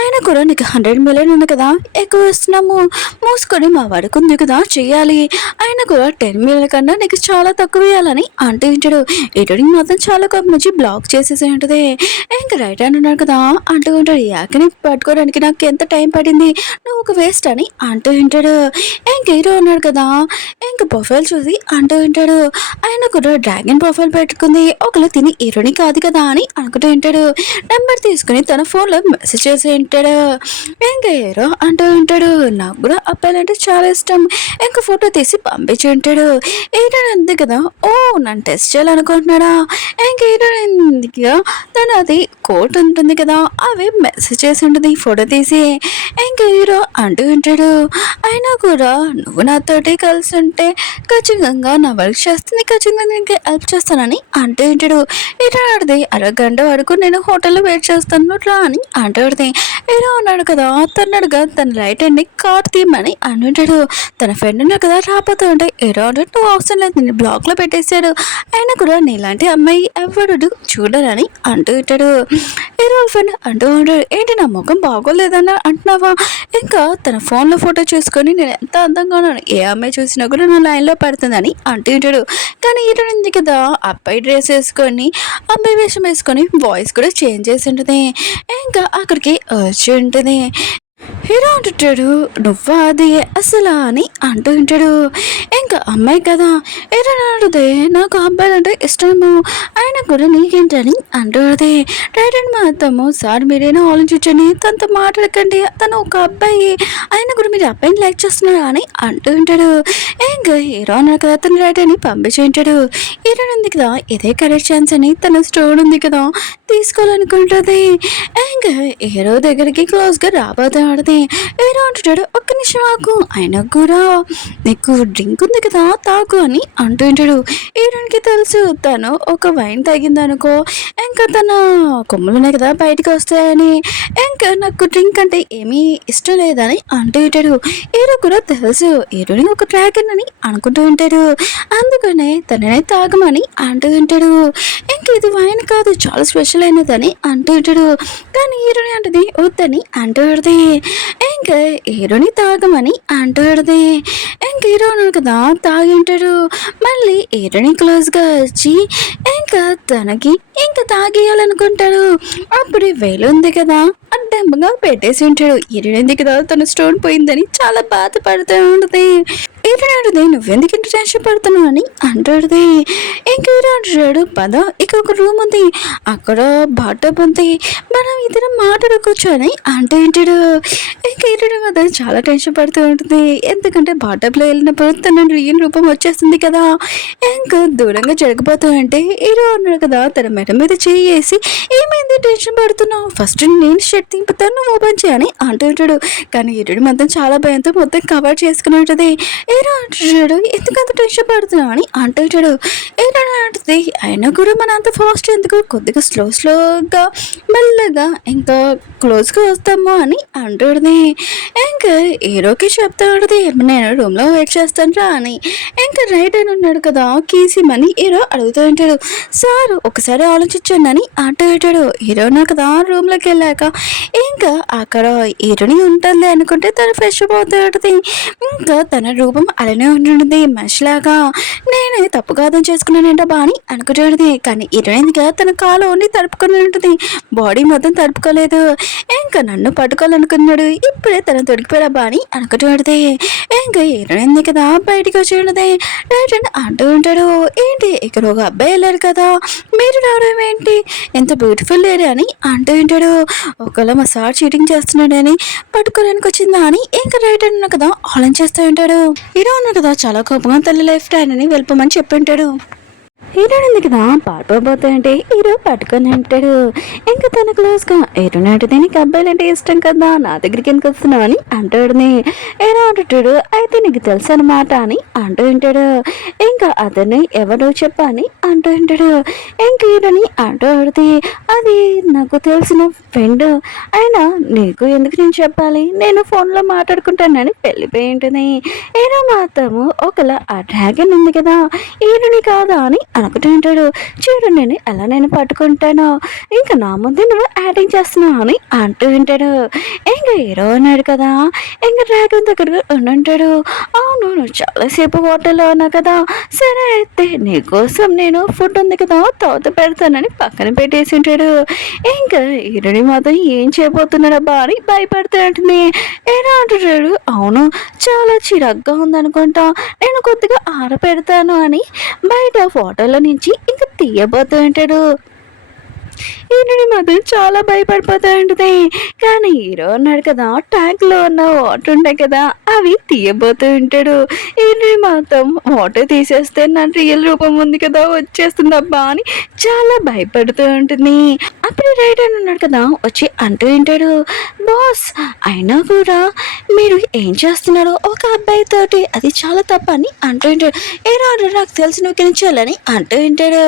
ఆయన కూడా నీకు 100 million ఉంది కదా ఎక్కువ ఇస్తున్నాము, మూసుకొని మా వాడికి ఉంది కదా చెయ్యాలి, ఆయన కూడా 10 million కన్నా నీకు చాలా తక్కువ ఇవ్వాలని అంటూ ఉంటాడు. హీరోయిన్ మాత్రం చాలా కోపం నుంచి బ్లాక్ చేసేసి ఉంటుంది. ఇంకా రైట్ హ్యాండ్ ఉన్నాడు కదా అంటూ ఉంటాడు, యాకని పట్టుకోవడానికి నాకు ఎంత టైం పడింది, నువ్వు ఒక వేస్ట్ అని అంటూ ఉంటాడు. ఇంక హీరో ఉన్నాడు కదా ఇంక ప్రొఫైల్ చూసి అంటూ ఉంటాడు, ఆయన కూడా డ్రాగన్ ప్రొఫైల్ పెట్టుకుంది, ఒకళ్ళు తిని హీరోని కాదు కదా అని అనుకుంటూ ఉంటాడు. నెంబర్ తీసుకుని తన ఫోన్లో మెసేజ్ చేసి ఉంటాడు. ఇంకా హీరో అంటూ ఉంటాడు, నాకు కూడా అబ్బాయిలంటే చాలా ఇష్టం, ఇంకా ఫోటో తీసి పంపించి ఉంటాడు. హీరో అంతే కదా, ఓ నన్ను టెస్ట్ చేయాలనుకుంటున్నాడా, ఇంక హీరో ఎందుకుగా తను అది కోట్ ఉంటుంది కదా, అవి మెసేజ్ చేసి ఉంటుంది ఫోటో తీసి. ఇంకా హీరో అంటూ ఉంటాడు, అయినా కూడా నువ్వు నాతోటి కలిసి ఉంటే ఖచ్చితంగా నా వర్క్ చేస్తుంది, ఖచ్చితంగా నీకు హెల్ప్ చేస్తానని అంటూ ఉంటాడు. ఇటు ఆడితే అరగంట వరకు నేను హోటల్లో వెయిట్ చేస్తాను రా అని అంటాడితే. హీరో ఉన్నాడు కదా, తన్నాడుగా తన రైట్ అండి కార్ తీయమని అంటుంటాడు. తన ఫ్రెండ్ ఉన్నాడు కదా రాబోతూ ఉంటే హీరో అంటే నువ్వు అవసరం లేదు, నేను బ్లాక్లో పెట్టేశాడు, అయినా కూడా నీలాంటి అమ్మాయి ఎవడు చూడరని అంటూ ఉంటాడు. హీరో ఫ్రెండ్ అంటూ ఉంటాడు, ఏంటి నా ముఖం బాగోలేదని అంటున్నావా? ఇంకా తన ఫోన్లో ఫోటో చూసుకొని నేను ఎంత అందంగా ఉన్నాను, ఏ అమ్మాయి చూసినా కూడా నా లైన్లో పడుతుందని అంటూ ఉంటాడు. కానీ హీరో ఉంది కదా అబ్బాయి డ్రెస్ వేసుకొని అబ్బాయి వేషం వేసుకొని వాయిస్ కూడా చేంజ్ చేసి ఉంటుంది. ఇంకా అక్కడికి వచ్చి ఉంటుంది. హీరో అంటుంటాడు, నువ్వా అది అసలు అని అంటూ ఉంటాడు. ఇంకా అమ్మాయి కదా హీరో అడిగితే నాకు అబ్బాయిలు అంటే ఇష్టము, ఆయన కూడా నీకేంటని అంటుంది. రైట్ మాత్రము సార్ మీరేనా ఆలోచించండి, తనతో మాట్లాడకండి, తను ఒక అబ్బాయి, ఆయన కూడా మీరు అబ్బాయిని లైక్ చేస్తున్నారు అని అంటూ ఉంటాడు. ఇంకా హీరో అన్నాడు కదా తను రైట్ అని పంపించి ఉంటాడు. హీరో ఉంది కదా ఇదే కరెక్ట్ ఛాన్స్ అని తన స్టోర్ ఉంది కదా తీసుకోవాలనుకుంటుంది. ఇంకా హీరో దగ్గరికి క్లోజ్గా రాబోతాడు. హీరో అంటుంటాడు, ఒక్క నిమిషం ఆకు, ఆయన కూడా నీకు డ్రింక్ ఉంది కదా తాగు అని అంటూ ఉంటాడు. హీరోనికి తెలుసు తను ఒక వైన్ తాగిందనుకో ఇంకా తన కొమ్ములునే కదా బయటకు వస్తాయని, ఇంకా నాకు డ్రింక్ అంటే ఏమీ ఇష్టం లేదని అంటూ ఉంటాడు. హీరో కూడా తెలుసు హీరోని ఒక డ్రాగన్ అని అనుకుంటూ ఉంటాడు, అందుకనే తననే తాగమని అంటూ ఉంటాడు. ఇంక ఇది వైన్ కాదు చాలా స్పెషల్ అయినదని అంటూ ఉంటాడు. కానీ హీరోని అంటది వద్దని అంటూ ఉంటుంది. ఇంకా హీరోని తాగమని అంటాడు. ఇంక హీరో ఉన్నాడు కదా తాగి ఉంటాడు. మళ్ళీ హీరోని క్లోజ్గా వచ్చి ఇంకా తనకి ఇంకా తాగేయాలనుకుంటాడు. అప్పుడు వేలు ఉంది కదా అడ్డంగా పెట్టేసి ఉంటాడు. హీరోని కదా తన స్టోన్ పోయిందని చాలా బాధపడుతూ ఉంటుంది. హీరోని నువ్వెందుకు ఇంత టెన్షన్ పడుతున్నావు అని అంటాడు. ఇంక హీరో అంటాడు, పద ఇక ఒక రూమ్ ఉంది, అక్కడ బాటప్ ఉంది, మనం ఇద్దరం మాట్లాడుకోవచ్చు అని అంటూ ఉంటాడు. ఇంకా హీరోని మాత్రం చాలా టెన్షన్ పడుతూ ఉంటుంది, ఎందుకంటే బాటప్లో వెళ్ళినప్పుడు తన రియల్ రూపం వచ్చేస్తుంది కదా. ఇంకా దూరంగా జరగబోతూ అంటే హీరో అన్నాడు కదా తన మెడ మీద చేసి, ఏమైంది టెన్షన్ పడుతున్నావు, ఫస్ట్ నేను షర్ట్ తింపుతాను నువ్వు ఓపెన్ చేయని అంటూ ఉంటాడు. కానీ హీరోని మొత్తం చాలా భయంతో మొత్తం కవర్ చేసుకుని ఉంటుంది. హీరో అంటాడు, ఎందుకంత టెన్షన్ పడుతున్నావు అని అంటూ ఉంటాడు. హీరో అంటుంది, అయినా కూడా మన అంత ఫాస్ట్ ఎందుకు, కొద్దిగా స్లోగా మెల్లగా ఇంకా క్లోజ్గా వస్తాము అని అంటుంది. ఇంకా హీరోకి చెప్తా ఉంటుంది, నేను రూమ్లో వెయిట్ చేస్తాను రా అని. ఇంకా రైట్ అని ఉన్నాడు కదా కీస్ ఇమ్మని హీరో అడుగుతూ ఉంటాడు. సార్ ఒకసారి ఆలోచించండి అని అంటూ ఉంటాడు. హీరో నా కదా రూమ్లోకి వెళ్ళాక ఇంకా అక్కడ హీరోని ఉంటుంది అనుకుంటే తను ఫ్రెష్ అవుతూ ఉంటుంది. ఇంకా తన రూపం అలానే ఉంటుంది మనిషిలాగా. నేను తప్పు కాదని చేసుకున్నానంట బాని అనుకుంటుంది. కానీ హీరోయిన్ కదా తన కాలు ఓన్లీ తడుపుకొని ఉంటుంది, బాడీ మొత్తం తడుపుకోలేదు. ఇంకా నన్ను పట్టుకోవాలనుకున్నాడు, ఇప్పుడే తన తొడిగిపోయా బాని అనుకుంటుంది. ఇంకా హీరోయిన్ కదా బయటికి వచ్చి ఉంటుంది. రైట్ అని అంటూ ఉంటాడు, ఏంటి ఇక్కడ ఒక అబ్బాయి వెళ్ళారు కదా మీరు రావడం ఏంటి, ఎంత బ్యూటిఫుల్ లేరు అని అంటూ ఉంటాడు. ఒకవేళ మా సార్ చీటింగ్ చేస్తున్నాడని పట్టుకోవడానికి వచ్చిందా అని ఇంకా రైట్ అన్న కదా ఆలోచన చేస్తూ ఉంటాడు. హీరో అన్న కదా చాలా కోపంగా తల్లి లైఫ్ టైం అని వెళ్ళిపోమని చెప్పి ఉంటాడు. హీరోని ఉంది కదా పారిపోబోతా అంటే హీరో పట్టుకొని అంటాడు. ఇంకా తన క్లోజ్గా హీరోని అంటే నీకు అబ్బాయిలు అంటే ఇష్టం కదా నా దగ్గరికి ఎందుకు వస్తున్నావు అని అంటాడు. హీరో అంటాడు, అయితే నీకు తెలుసు అనమాట అని అంటూ ఉంటాడు. ఇంకా అతన్ని ఎవరు చెప్పని అంటూ ఉంటాడు. ఇంక హీరోని అంటూ ఆడితే అది నాకు తెలిసిన ఫ్రెండ్, అయినా నీకు ఎందుకు నేను చెప్పాలి, నేను ఫోన్లో మాట్లాడుకుంటానని వెళ్ళిపోయి ఉంటుంది. హీరో మాత్రము ఒకలా ఆ డ్రాగన్ ఉంది కదా హీరోని కాదా అని అనుకుంటూ ఉంటాడు. చూడు నేను ఎలా నేను పట్టుకుంటాను, ఇంకా నా ముందే నువ్వు యాక్టింగ్ చేస్తున్నావు అని అంటూ ఉంటాడు. ఇంకా హీరో అన్నాడు కదా ఇంకా డ్రాగన్ దగ్గర ఉండుంటాడు. అవును నువ్వు చాలాసేపు హోటల్లో ఉన్నావు కదా, సరే అయితే నీకోసం నేను ఫుడ్ ఉంది కదా తోత పెడతానని పక్కన పెట్టేసి ఉంటాడు. ఇంకా హీరోని మాత్రం ఏం చేయబోతున్నాడబ్బా అని భయపడుతూ ఉంటుంది. ఏదో అంటున్నాడు, అవును చాలా చిరాగ్గా ఉందనుకుంటా, నేను కొద్దిగా ఆరపెడతాను అని బయట ఫోటోలో నుంచి ఇంకా తీయబోతూ ఉంటాడు. ఈయనని మాత్రం చాలా భయపడిపోతూ ఉంటుంది. కానీ హీరో ఉన్నాడు కదా! ట్యాంక్‌లో ఉన్న వాటర్ ఉంటాయి కదా! అవి తీయబోతూ ఉంటాడు. ఈయనని మాత్రం వాటర్ తీసేస్తే నా రియల్ రూపం ఉంది కదా! వచ్చేస్తుందబ్బా! అని చాలా భయపడుతూ ఉంటుంది. అప్పుడు రైటర్ ఉన్నాడు కదా! వచ్చి అంటూ ఉంటాడు, బాస్ అయినా కూడా మీరు ఏం చేస్తున్నారు ఒక అబ్బాయితోటి? అది చాలా తప్పని అంటూ ఉంటాడు. ఏ రాడు నాకు తెలిసి నువ్వు కించాలని అంటూ ఉంటాడు.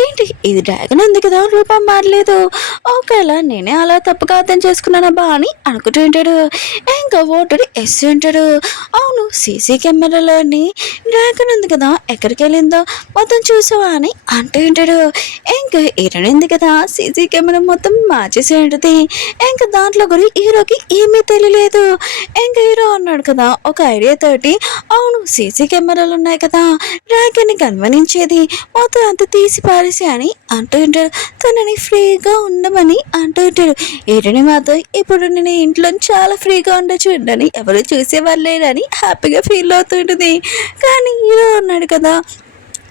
ఏంటి ఇది డ్రాగన్ ఉంది కదా! రూపం మారలేదు. ఒకవేళ నేనే అలా తప్పుగా అర్థం చేసుకున్నానబ్బా! అని అనుకుంటూ ఉంటాడు. ఇంకా ఓటుడు ఎస్ ఉంటాడు. అవును సీసీ కెమెరాలోని డ్రాగన్ ఉంది కదా! ఎక్కడికెళ్ళిందో మొత్తం చూసావా? అని అంటూ ఉంటాడు. ఇంకా ఇరనింది కదా! సీసీ కెమెరా మొత్తం మార్చేసి ఉంటది. ఇంకా దాంట్లో కూడా హీరోకి ఏమీ తెలియలేదు. ఇంకా హీరో అన్నాడు కదా! ఒక ఐడియా తోటి అవును సీసీ కెమెరాలు ఉన్నాయి కదా! డ్రాగన్‌ని గమనించేది మొత్తం అంతా తీసి పారేసి అని అంటూ ఉంటాడు. తనని ఫ్రీగా ఉండమని అంటూ ఉంటాడు. ఈడని మాత్రం ఇప్పుడు నేను ఇంట్లో చాలా ఫ్రీగా ఉండొచ్చు అని ఎవరు చూసేవారు లేరని హ్యాపీగా ఫీల్ అవుతుంటుంది. కానీ హీరో ఉన్నాడు కదా!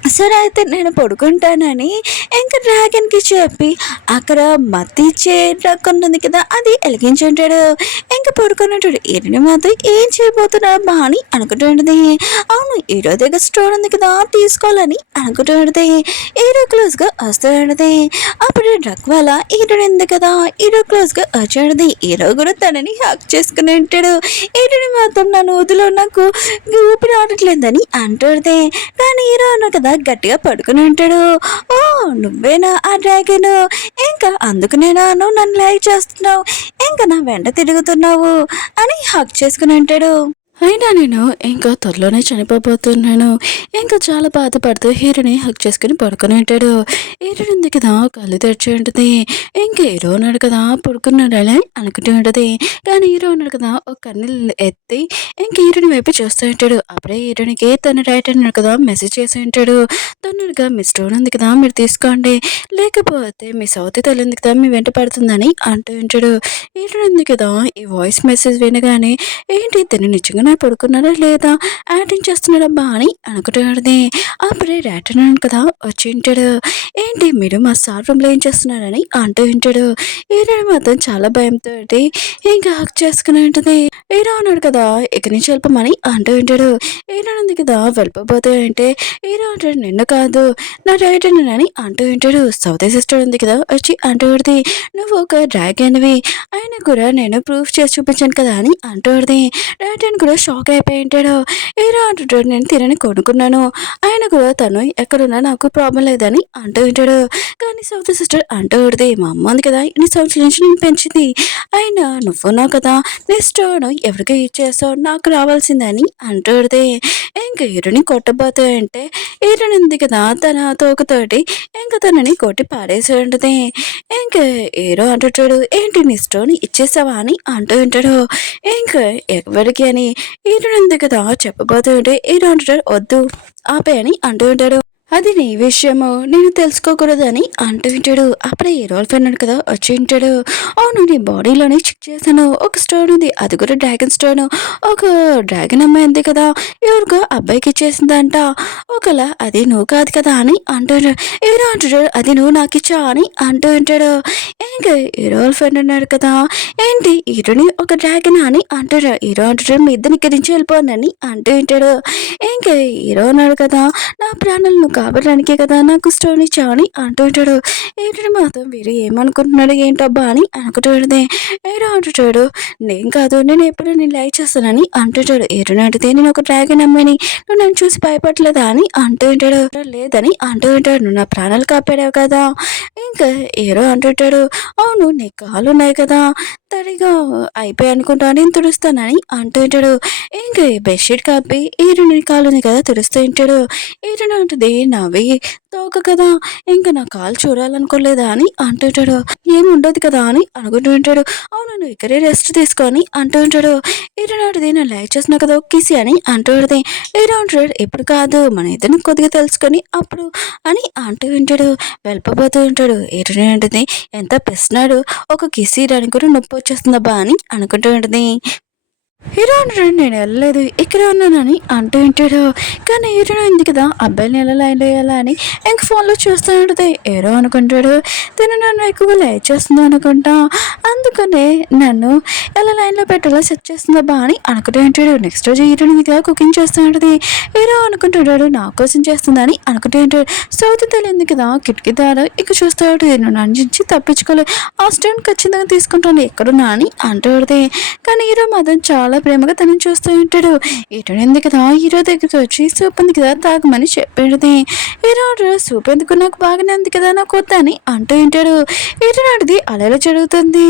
సరే అయితే నేను పడుకుంటానని ఇంకా డ్రాగన్‌కి చెప్పి అక్కడ మత్తిచ్చే డ్రగ్ ఉంటుంది కదా! అది ఎలిగించి ఉంటాడు. ఇంక పడుకునుంటాడు. ఈడని మాత్రం ఏం చేయబోతున్నాడబ్బా! అని అనుకుంటూ ఉంటది. అవును హీరో దగ్గర స్టోన్ ఉంది కదా! తీసుకోవాలని అనుకుంటూ ఉంటది. హీరో క్లోజ్‌గా వస్తూ ఉంటది. అప్పుడు డ్రగ్ వల్ల హీరోయిన్ ఉంది కదా! హీరో క్లోజ్‌గా వచ్చాడది. హీరో కూడా తనని హగ్ చేసుకుని ఉంటాడు. హీరోని మాత్రం నన్ను వదిలు నాకు ఊపిరి ఆడట్లేదని అంటుంది. కానీ హీరో అన్నాడు కదా! గట్టిగా పడుకుని ఉంటాడు. ఓ నువ్వేనా ఆ డ్రాగన్? ఇంకా అందుకనేనా నువ్వు నన్ను లైక్ చేస్తున్నావు, ఇంకా నా వెంట తిరుగుతున్నావు అని హక్ చేసుకుని ఉంటాడు. అయినా నేను ఇంకా త్వరలోనే చనిపోబోతున్నాను. ఇంకా చాలా బాధపడుతూ హీరోని హక్ చేసుకుని పడుకొని ఉంటాడు. హీరోయిన్ ఉంది కదా కళ్ళు తెరిచి ఉంటుంది. ఇంకా హీరో ఉన్నాడు కదా పడుకున్నాడని అనుకుంటూ ఉంటుంది. కానీ హీరో ఉన్నాడు కదా ఒక కన్నులు ఎత్తి ఇంక హీరోని వైపు చూస్తూ ఉంటాడు. అప్పుడే హీరోనికి తన రైటర్ ఉన్నాడు కదా మెసేజ్ చేసి ఉంటాడు. తొందరగా మీ స్టోన్ ఉంది కదా మీరు తీసుకోండి, లేకపోతే మీ సౌతి తల్లి ఉంది కదా మీ వెంట పడుతుందని అంటూ ఉంటాడు. హీరోయిన్ ఉంది కదా ఈ వాయిస్ మెసేజ్ వినగానే ఏంటి తిని నిజంగానే పడుకున్నాడా లేదా యాక్టింగ్ చేస్తున్నాడబ్బా అని అనుకుంటున్నది. అప్పుడే రేటన్నాను కదా వచ్చి ఉంటాడు. ఏంటి మీరు మా సార్ రూమ్లో ఏం చేస్తున్నారని అంటూ ఉంటాడు. ఈరోజు మాత్రం చాలా భయంతో ఇంకా హక్ చేసుకుని ఉంటుంది. హీరో అన్నాడు కదా ఇక్కడి నుంచి వెళ్ళిపోమని అంటూ ఉంటాడు. హీరో ఉంది కదా వెళ్ళిపోతే అంటే హీరో అంటాడు నిన్ను కాదు నా రైటర్ అని అంటూ ఉంటాడు. సౌత్ సిస్టర్ ఉంది కదా వచ్చి అంటూ ఉంటుంది. నువ్వు ఒక డ్రాగన్వి ఆయన కూడా నేను ప్రూఫ్ చేసి చూపించాను కదా అని అంటూ ఉంటుంది. రైటర్ కూడా షాక్ అయిపోయి ఉంటాడు. హీరో అంటుంటాడు నేను తినని కొనుక్కున్నాను, ఆయన కూడా తను ఎక్కడున్నా నాకు ప్రాబ్లం లేదని అంటూ ఉంటాడు. కానీ సౌత్ సిస్టర్ అంటూ ఉంటుంది మా అమ్మ ఉంది కదా ఇన్ని సంవత్సరాల నుంచి నేను పెంచింది, అయినా నువ్వున్నావు కదా నీ స్టోన్ ఎవరికి ఇచ్చేస్తావు నాకు రావాల్సిందని అంటూ ఉంటుంది. ఇంకా హీరోని కొట్టబోతే అంటే హీరోని ఉంది కదా తన తోకతోటి ఇంకా తనని కొట్టి పాడేసి ఉంటుంది. ఇంకా హీరో అంటుంటాడు ఏంటి నీ స్టోన్ ఇచ్చేసావా అని అంటూ ఉంటాడు. ఇంకా ఎవరికి అని హీరోయిన్ ఉంది కదా చెప్పబోతూ ఉంటే హీరో అంటాడు వద్దు ఆపే అని అంటూ ఉంటాడు. అది నీ విషయము నేను తెలుసుకోకూడదని అంటూ ఉంటాడు. అప్పుడే హీరో అన్నాడు కదా వచ్చి ఉంటాడు. అవును నీ బాడీలోనే చెక్ చేశాను ఒక స్టోన్ ఉంది, అది కూడా డ్రాగన్ స్టోన్, ఒక డ్రాగన్ అమ్మాయి ఉంది కదా ఎవరికో అబ్బాయికి ఇచ్చేసిందంట, ఒకలా అది నువ్వు కాదు కదా అని అంటాడు. హీరో అంటాడు అది నువ్వు నాకు ఇచ్చా అని అంటూ ఉంటాడు. ఇంకా హీరో ఫ్రెండ్ అన్నాడు కదా ఏంటి హీరోని ఒక డ్రాగన్ అని అంటాడు. హీరో అంటాడు మీ ఇద్దరిని ఇక్కడి నుంచి వెళ్ళిపోనని అంటూ ఉంటాడు. ఇంకా హీరో అన్నాడు కదా నా ప్రాణాలు నువ్వు కాపాడడానికే కదా నాకు స్టోన్ ఇచ్చావు అని అంటూ ఉంటాడు. ఏంటంటే మాత్రం వీరు ఏమనుకుంటున్నాడు ఏంటబ్బా అని అనుకుంటూ ఉంటుంది. హీరో అంటుంటాడు నేను కాదు నేను ఎప్పుడు నేను లైక్ చేస్తానని అంటుంటాడు. హీరోని అడిగితే నేను ఒక డ్రాగన్ అమ్మాయిని నువ్వు నన్ను చూసి భయపడలేదా అని అంటూ ఉంటాడు. లేదని అంటూ ఉంటాడు నువ్వు నా ప్రాణాలు కాపాడావు కదా. ఇంకా హీరో అంటుంటాడు అవును నీ కాళ్ళు ఉన్నాయి కదా తడిగా అయిపోయి అనుకుంటా నేను తుడుస్తానని అంటూ ఉంటాడు. ఇంకా బెడ్షీట్ కప్పి హీరోని కాలుని కదా తుడుస్తూ ఉంటాడు. హీరోని అంటుంది నవ్వి తోక కదా ఇంకా నా కాలు చూడాలనుకోలేదా అని అంటుంటాడు. ఏముండదు కదా అని అనుకుంటూ ఉంటాడు. అవును నువ్వు ఇక్కడే రెస్ట్ తీసుకొని అంటూ ఉంటాడు. హీరోని అంటుంది నేను లైక్ చేస్తున్నా కదా ఒక్కేసి అని అంటూ ఉంటుంది. హీరో అంటాడు ఎప్పుడు కాదు మన ఇద్దరిని కొద్దిగా తెలుసుకొని అప్పుడు అని అంటూ ఉంటాడు. వెళ్ళిపోతూ ఉంటాడు. హీరోని అంటుంది ఎంత పెస్తున్నాడు ఒక కిస్ ఇయడానికి కూడా నొప్పి వచ్చేస్తుందబ్బా అని అనుకుంటూ ఉంటుంది. హీరో అంటాడు నేను వెళ్ళలేదు ఇక్కడే ఉన్నానని అంటూ ఉంటాడు. కానీ హీరో ఉంది కదా అబ్బాయిని ఎలా లైన్ వేయాలా అని ఇంక ఫోన్లో చూస్తూ ఉంటుంది. హీరో అనుకుంటాడు తిను నన్ను ఎక్కువగా లైక్ చేస్తుంది అనుకుంటా, అందుకనే నన్ను ఎలా లైన్లో పెట్టాలో సెట్ చేస్తుందా అని అనుకుంటూ ఉంటాడు. నెక్స్ట్ రోజు హీరో ఉంది కదా కుకింగ్ చేస్తూ ఉంటుంది. హీరో అనుకుంటున్నాడు నా కోసం చేస్తుందని అనుకుంటూ ఉంటాడు. సౌత్ తెలియంది కదా కిటికీ ద్వారా ఇక చూస్తూ ఉంటుంది. నేను నుంచి తప్పించుకోలేదు ఆ స్టూడెంట్ ఖచ్చితంగా తీసుకుంటాను ఎక్కడున్నా అని అంటూ ఉంటుంది. కానీ హీరో మాత్రం చాలా ప్రేమగా తనని చూస్తూ ఉంటాడు. హీరో ఉంది కదా హీరో దగ్గరికి వచ్చి సూప్ ఉంది కదా తాగమని చెప్పాడు. హీరో సూప్ ఎందుకు నాకు బాగానే ఉంది కదా నాకు వద్దా అని అంటూ ఉంటాడు. హీరో నాటిది అలా జరుగుతుంది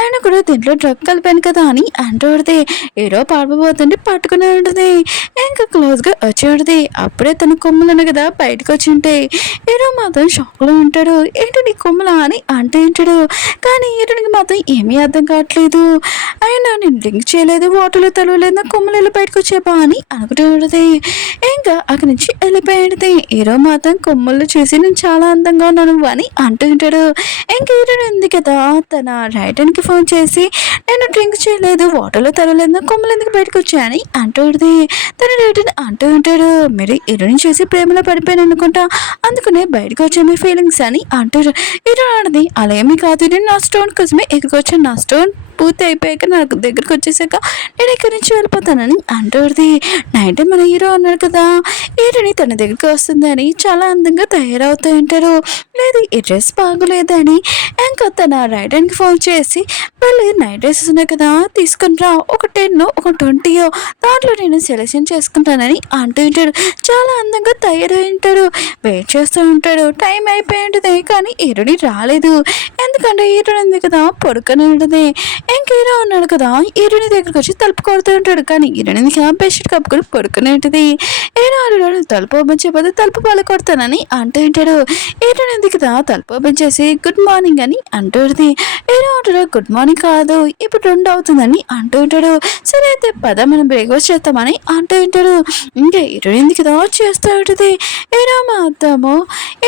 ఆయన కూడా దీంట్లో డ్రగ్ కలిపాను కదా అని అంటూ ఉంటుంది. హీరో పాడిపోతుంటే పట్టుకుని ఉంటుంది. ఇంకా క్లోజ్గా వచ్చి ఉంటుంది. అప్పుడే తన కొమ్ములను కదా బయటకు వచ్చి ఉంటాయి. హీరో మాత్రం షాక్లో ఉంటాడు. ఏంటి నీ కొమ్ములా అని అంటూ ఉంటాడు. కానీ హీరోనికి మాత్రం ఏమీ అర్థం కావట్లేదు. అయినా నేను డ్రింక్ చేయలేదు వాటర్లో తలవలేదు కొమ్మలు బయటకు వచ్చేపా అని అనుకుంటూ ఉంటుంది. ఇంకా అక్కడి నుంచి వెళ్ళిపోయాడు. హీరో మాత్రం కొమ్మలు చూసి నేను చాలా అందంగా ఉన్నాను అని అంటూ ఉంటాడు. ఇంకా హీరో ఉంది కదా తన రైటర్కి ఫోన్ చేసి నేను డ్రింక్ చేయలేదు వాటర్లో తలవలేదు కొమ్మలు ఎందుకు బయటకు వచ్చాయని అంటూ ఉంటుంది. తన రైటర్ అంటూ ఉంటాడు మీరు హీరోని చూసి ప్రేమలో పడిపోయాను అనుకుంటా అందుకనే బయటకు వచ్చే మీ ఫీలింగ్స్ అని అంటారు. హీరో ఆడది అలా ఏమీ కాదు నేను నా స్టోన్ కోసమే ఎక్కడికి వచ్చాను నా స్టోన్ పూర్తి అయిపోయాక నాకు దగ్గరికి వచ్చేసాక నేను ఇక్కడి నుంచి వెళ్ళిపోతానని అంటుంది. నైట్ మన హీరో అన్నాడు కదా హీరోని తన దగ్గరికి వస్తుందని చాలా అందంగా తయారవుతూ ఉంటారు. లేదు ఈ డ్రెస్ బాగోలేదని ఇంకా తన రైడర్కి ఫోన్ చేసి వాళ్ళు నైట్ డ్రెస్సెస్ ఉన్నాయి కదా తీసుకుని రా ఒక 10 ఒక 20 దాంట్లో నేను సెలెక్షన్ చేసుకుంటానని అంటూ ఉంటాడు. చాలా అందంగా తయారై ఉంటాడు. వెయిట్ చేస్తూ ఉంటాడు. టైం అయిపోయి ఉంటుంది కానీ హీరోని రాలేదు. ఎందుకంటే హీరో ఉంది కదా పడుకొని ఉంటుంది. ఇంక హీరో ఉన్నాడు కదా హీరోని దగ్గరికి వచ్చి తలుపు కొడుతూ ఉంటాడు. కానీ హీరోని బెడ్షీట్ కప్పుకొని పడుకుని ఉంటుంది. హీరో అడుగు తలుపు ఓపెన్ చేయకపోతే తలుపు పళ్ళు కొడతానని అంటూ ఉంటాడు. హీరోని ఉంది కదా తలుపు ఓపెన్ చేసి గుడ్ మార్నింగ్ అని అంటూ ఉంటుంది. హీరో అంటాడు గుడ్ మార్నింగ్ కాదు ఇప్పుడు 2 అవుతుందని అంటూ ఉంటాడు. సరే అయితే పద మనం బ్రేక్ఫాస్ట్ చేస్తామని అంటూ ఉంటాడు. ఇంకా హీరోని ఉంది కదా చేస్తూ ఉంటుంది. హీరో మాత్రము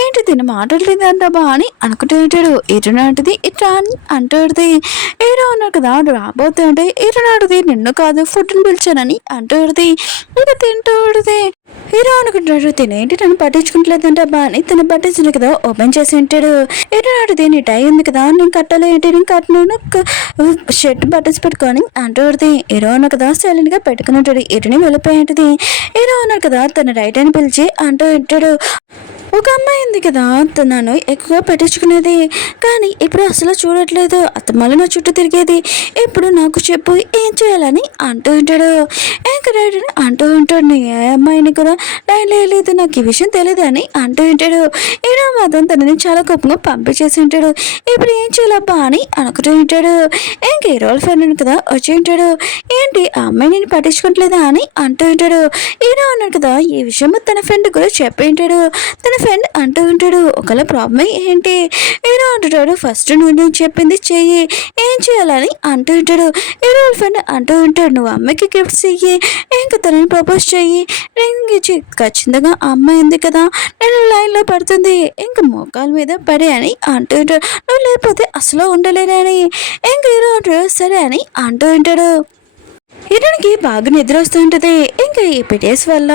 ఏంటి తిన మాట్లాడలేదంటాబా అని అనుకుంటూ ఉంటాడు. హీరో అంటది ఇట్లా అని అంటూ ఉంటుంది. హీరో ఉన్నాడు కదా రాబోతూ ఉంటే హీరో నాడుది నిన్ను కాదు ఫుడ్ని పిలిచానని అంటూ ఉంటుంది. ఇంకా తింటూ ఉంటుంది. హీరో అనుకుంటాడు తినేంటి నన్ను పట్టించుకుంటలేదంట అని తన పట్టించిన కదా ఓపెన్ చేసి ఉంటాడు. హీరో నాడుది నీ టై ఉంది కదా నేను కట్టాలి ఏంటి నేను కట్టను షర్ట్ బటన్స్ పెట్టుకొని అంటూ ఉంటుంది. హీరో ఉన్నా కదా సైలెంట్ గా పెట్టుకుని ఉంటాడు. హీరోని వెళ్ళిపోయి ఉంటుంది. హీరో ఉన్నాడు కదా తన రైట్ అని పిలిచి అంటూ ఉంటాడు. ఒక అమ్మాయి ఉంది కదా నన్ను ఎక్కువగా పెట్టించుకునేది కానీ ఇప్పుడు అసలు చూడట్లేదు అత్తమాల నా చుట్టూ తిరిగేది ఇప్పుడు నాకు చెప్పు ఏం చేయాలని అంటూ ఉంటాడు. ఇంకా రైడర్ అంటూ ఉంటాడు నీ ఏ అమ్మాయిని కూడా లైన్ లేదు నాకు ఈ విషయం తెలియదు అని అంటూ ఉంటాడు. ఈయన మాత్రం తనని చాలా కోపంగా పంపించేసి ఉంటాడు. ఇప్పుడు ఏం చేయాలబ్బా అని అనుకుంటూ ఉంటాడు. ఇంక ఈ రోజు ఫ్రెండ్ కదా వచ్చి ఉంటాడు. ఏంటి ఆ అమ్మాయి నేను పట్టించుకోవట్లేదా అని అంటూ ఉంటాడు. ఈయన అన్నాడు కదా ఈ విషయం తన ఫ్రెండ్ కూడా చెప్పి ఉంటాడు. తన ఫ్రెండ్ అంటూ ఉంటాడు ఒకవేళ ప్రాబ్లం ఏంటి హీరో అంటుంటాడు ఫస్ట్ నువ్వు నేను చెప్పింది చెయ్యి ఏం చేయాలని అంటూ ఉంటాడు. హీరో ఫ్రెండ్ అంటూ ఉంటాడు నువ్వు అమ్మాయికి గిఫ్ట్స్ ఇయ్యి ఇంకా తనని ప్రపోజ్ చెయ్యి రింగ్ ఇచ్చి ఖచ్చితంగా అమ్మాయి ఉంది కదా నేను లైన్లో పడుతుంది ఇంకా మోకాల మీద పడే అని అంటూ ఉంటాడు. నువ్వు లేకపోతే అసలు ఉండలేనని ఇంక హీరో అంటాడు సరే అని అంటూ ఉంటాడు. హీరోనికి బాగా నిద్ర వస్తూ ఉంటుంది. ఇంకా ఈ పిటేస్ వల్ల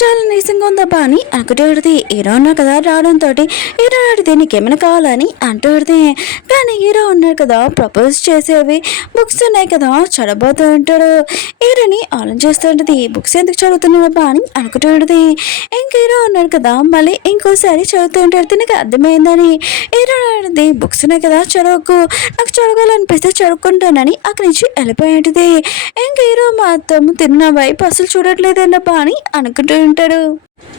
చాలా నీసంగా ఉందబ్బా అని అనుకుంటూ ఉంటుంది. హీరో ఉన్నా కదా రావడంతో హీరో అడిగితే నీకేమైనా కావాలని అంటూ ఉంటుంది. కానీ హీరో ఉన్నాడు కదా ప్రపోజ్ చేసేవి బుక్స్ ఉన్నాయి కదా చదవబోతూ ఉంటాడు. హీరోని ఆలోచిస్తూ ఉంటుంది బుక్స్ ఎందుకు చదువుతున్నాడబ్బా అని అనుకుంటూ ఉంటుంది. ఇంక హీరో ఉన్నాడు కదా మళ్ళీ ఇంకోసారి చదువుతూ ఉంటాడు. తినక అర్థమైందని హీరో అడిగితే బుక్స్ ఉన్నాయి కదా చదవకు నాకు చదవాలనిపిస్తే చదువుకుంటానని అక్కడి నుంచి వెళ్ళిపోయి ఉంటుంది. ఇంకా హీరో మాత్రం తిన్న వైపు అసలు చూడట్లేదన్నప్పా అని అనుకుంటూ ఉంటాడు.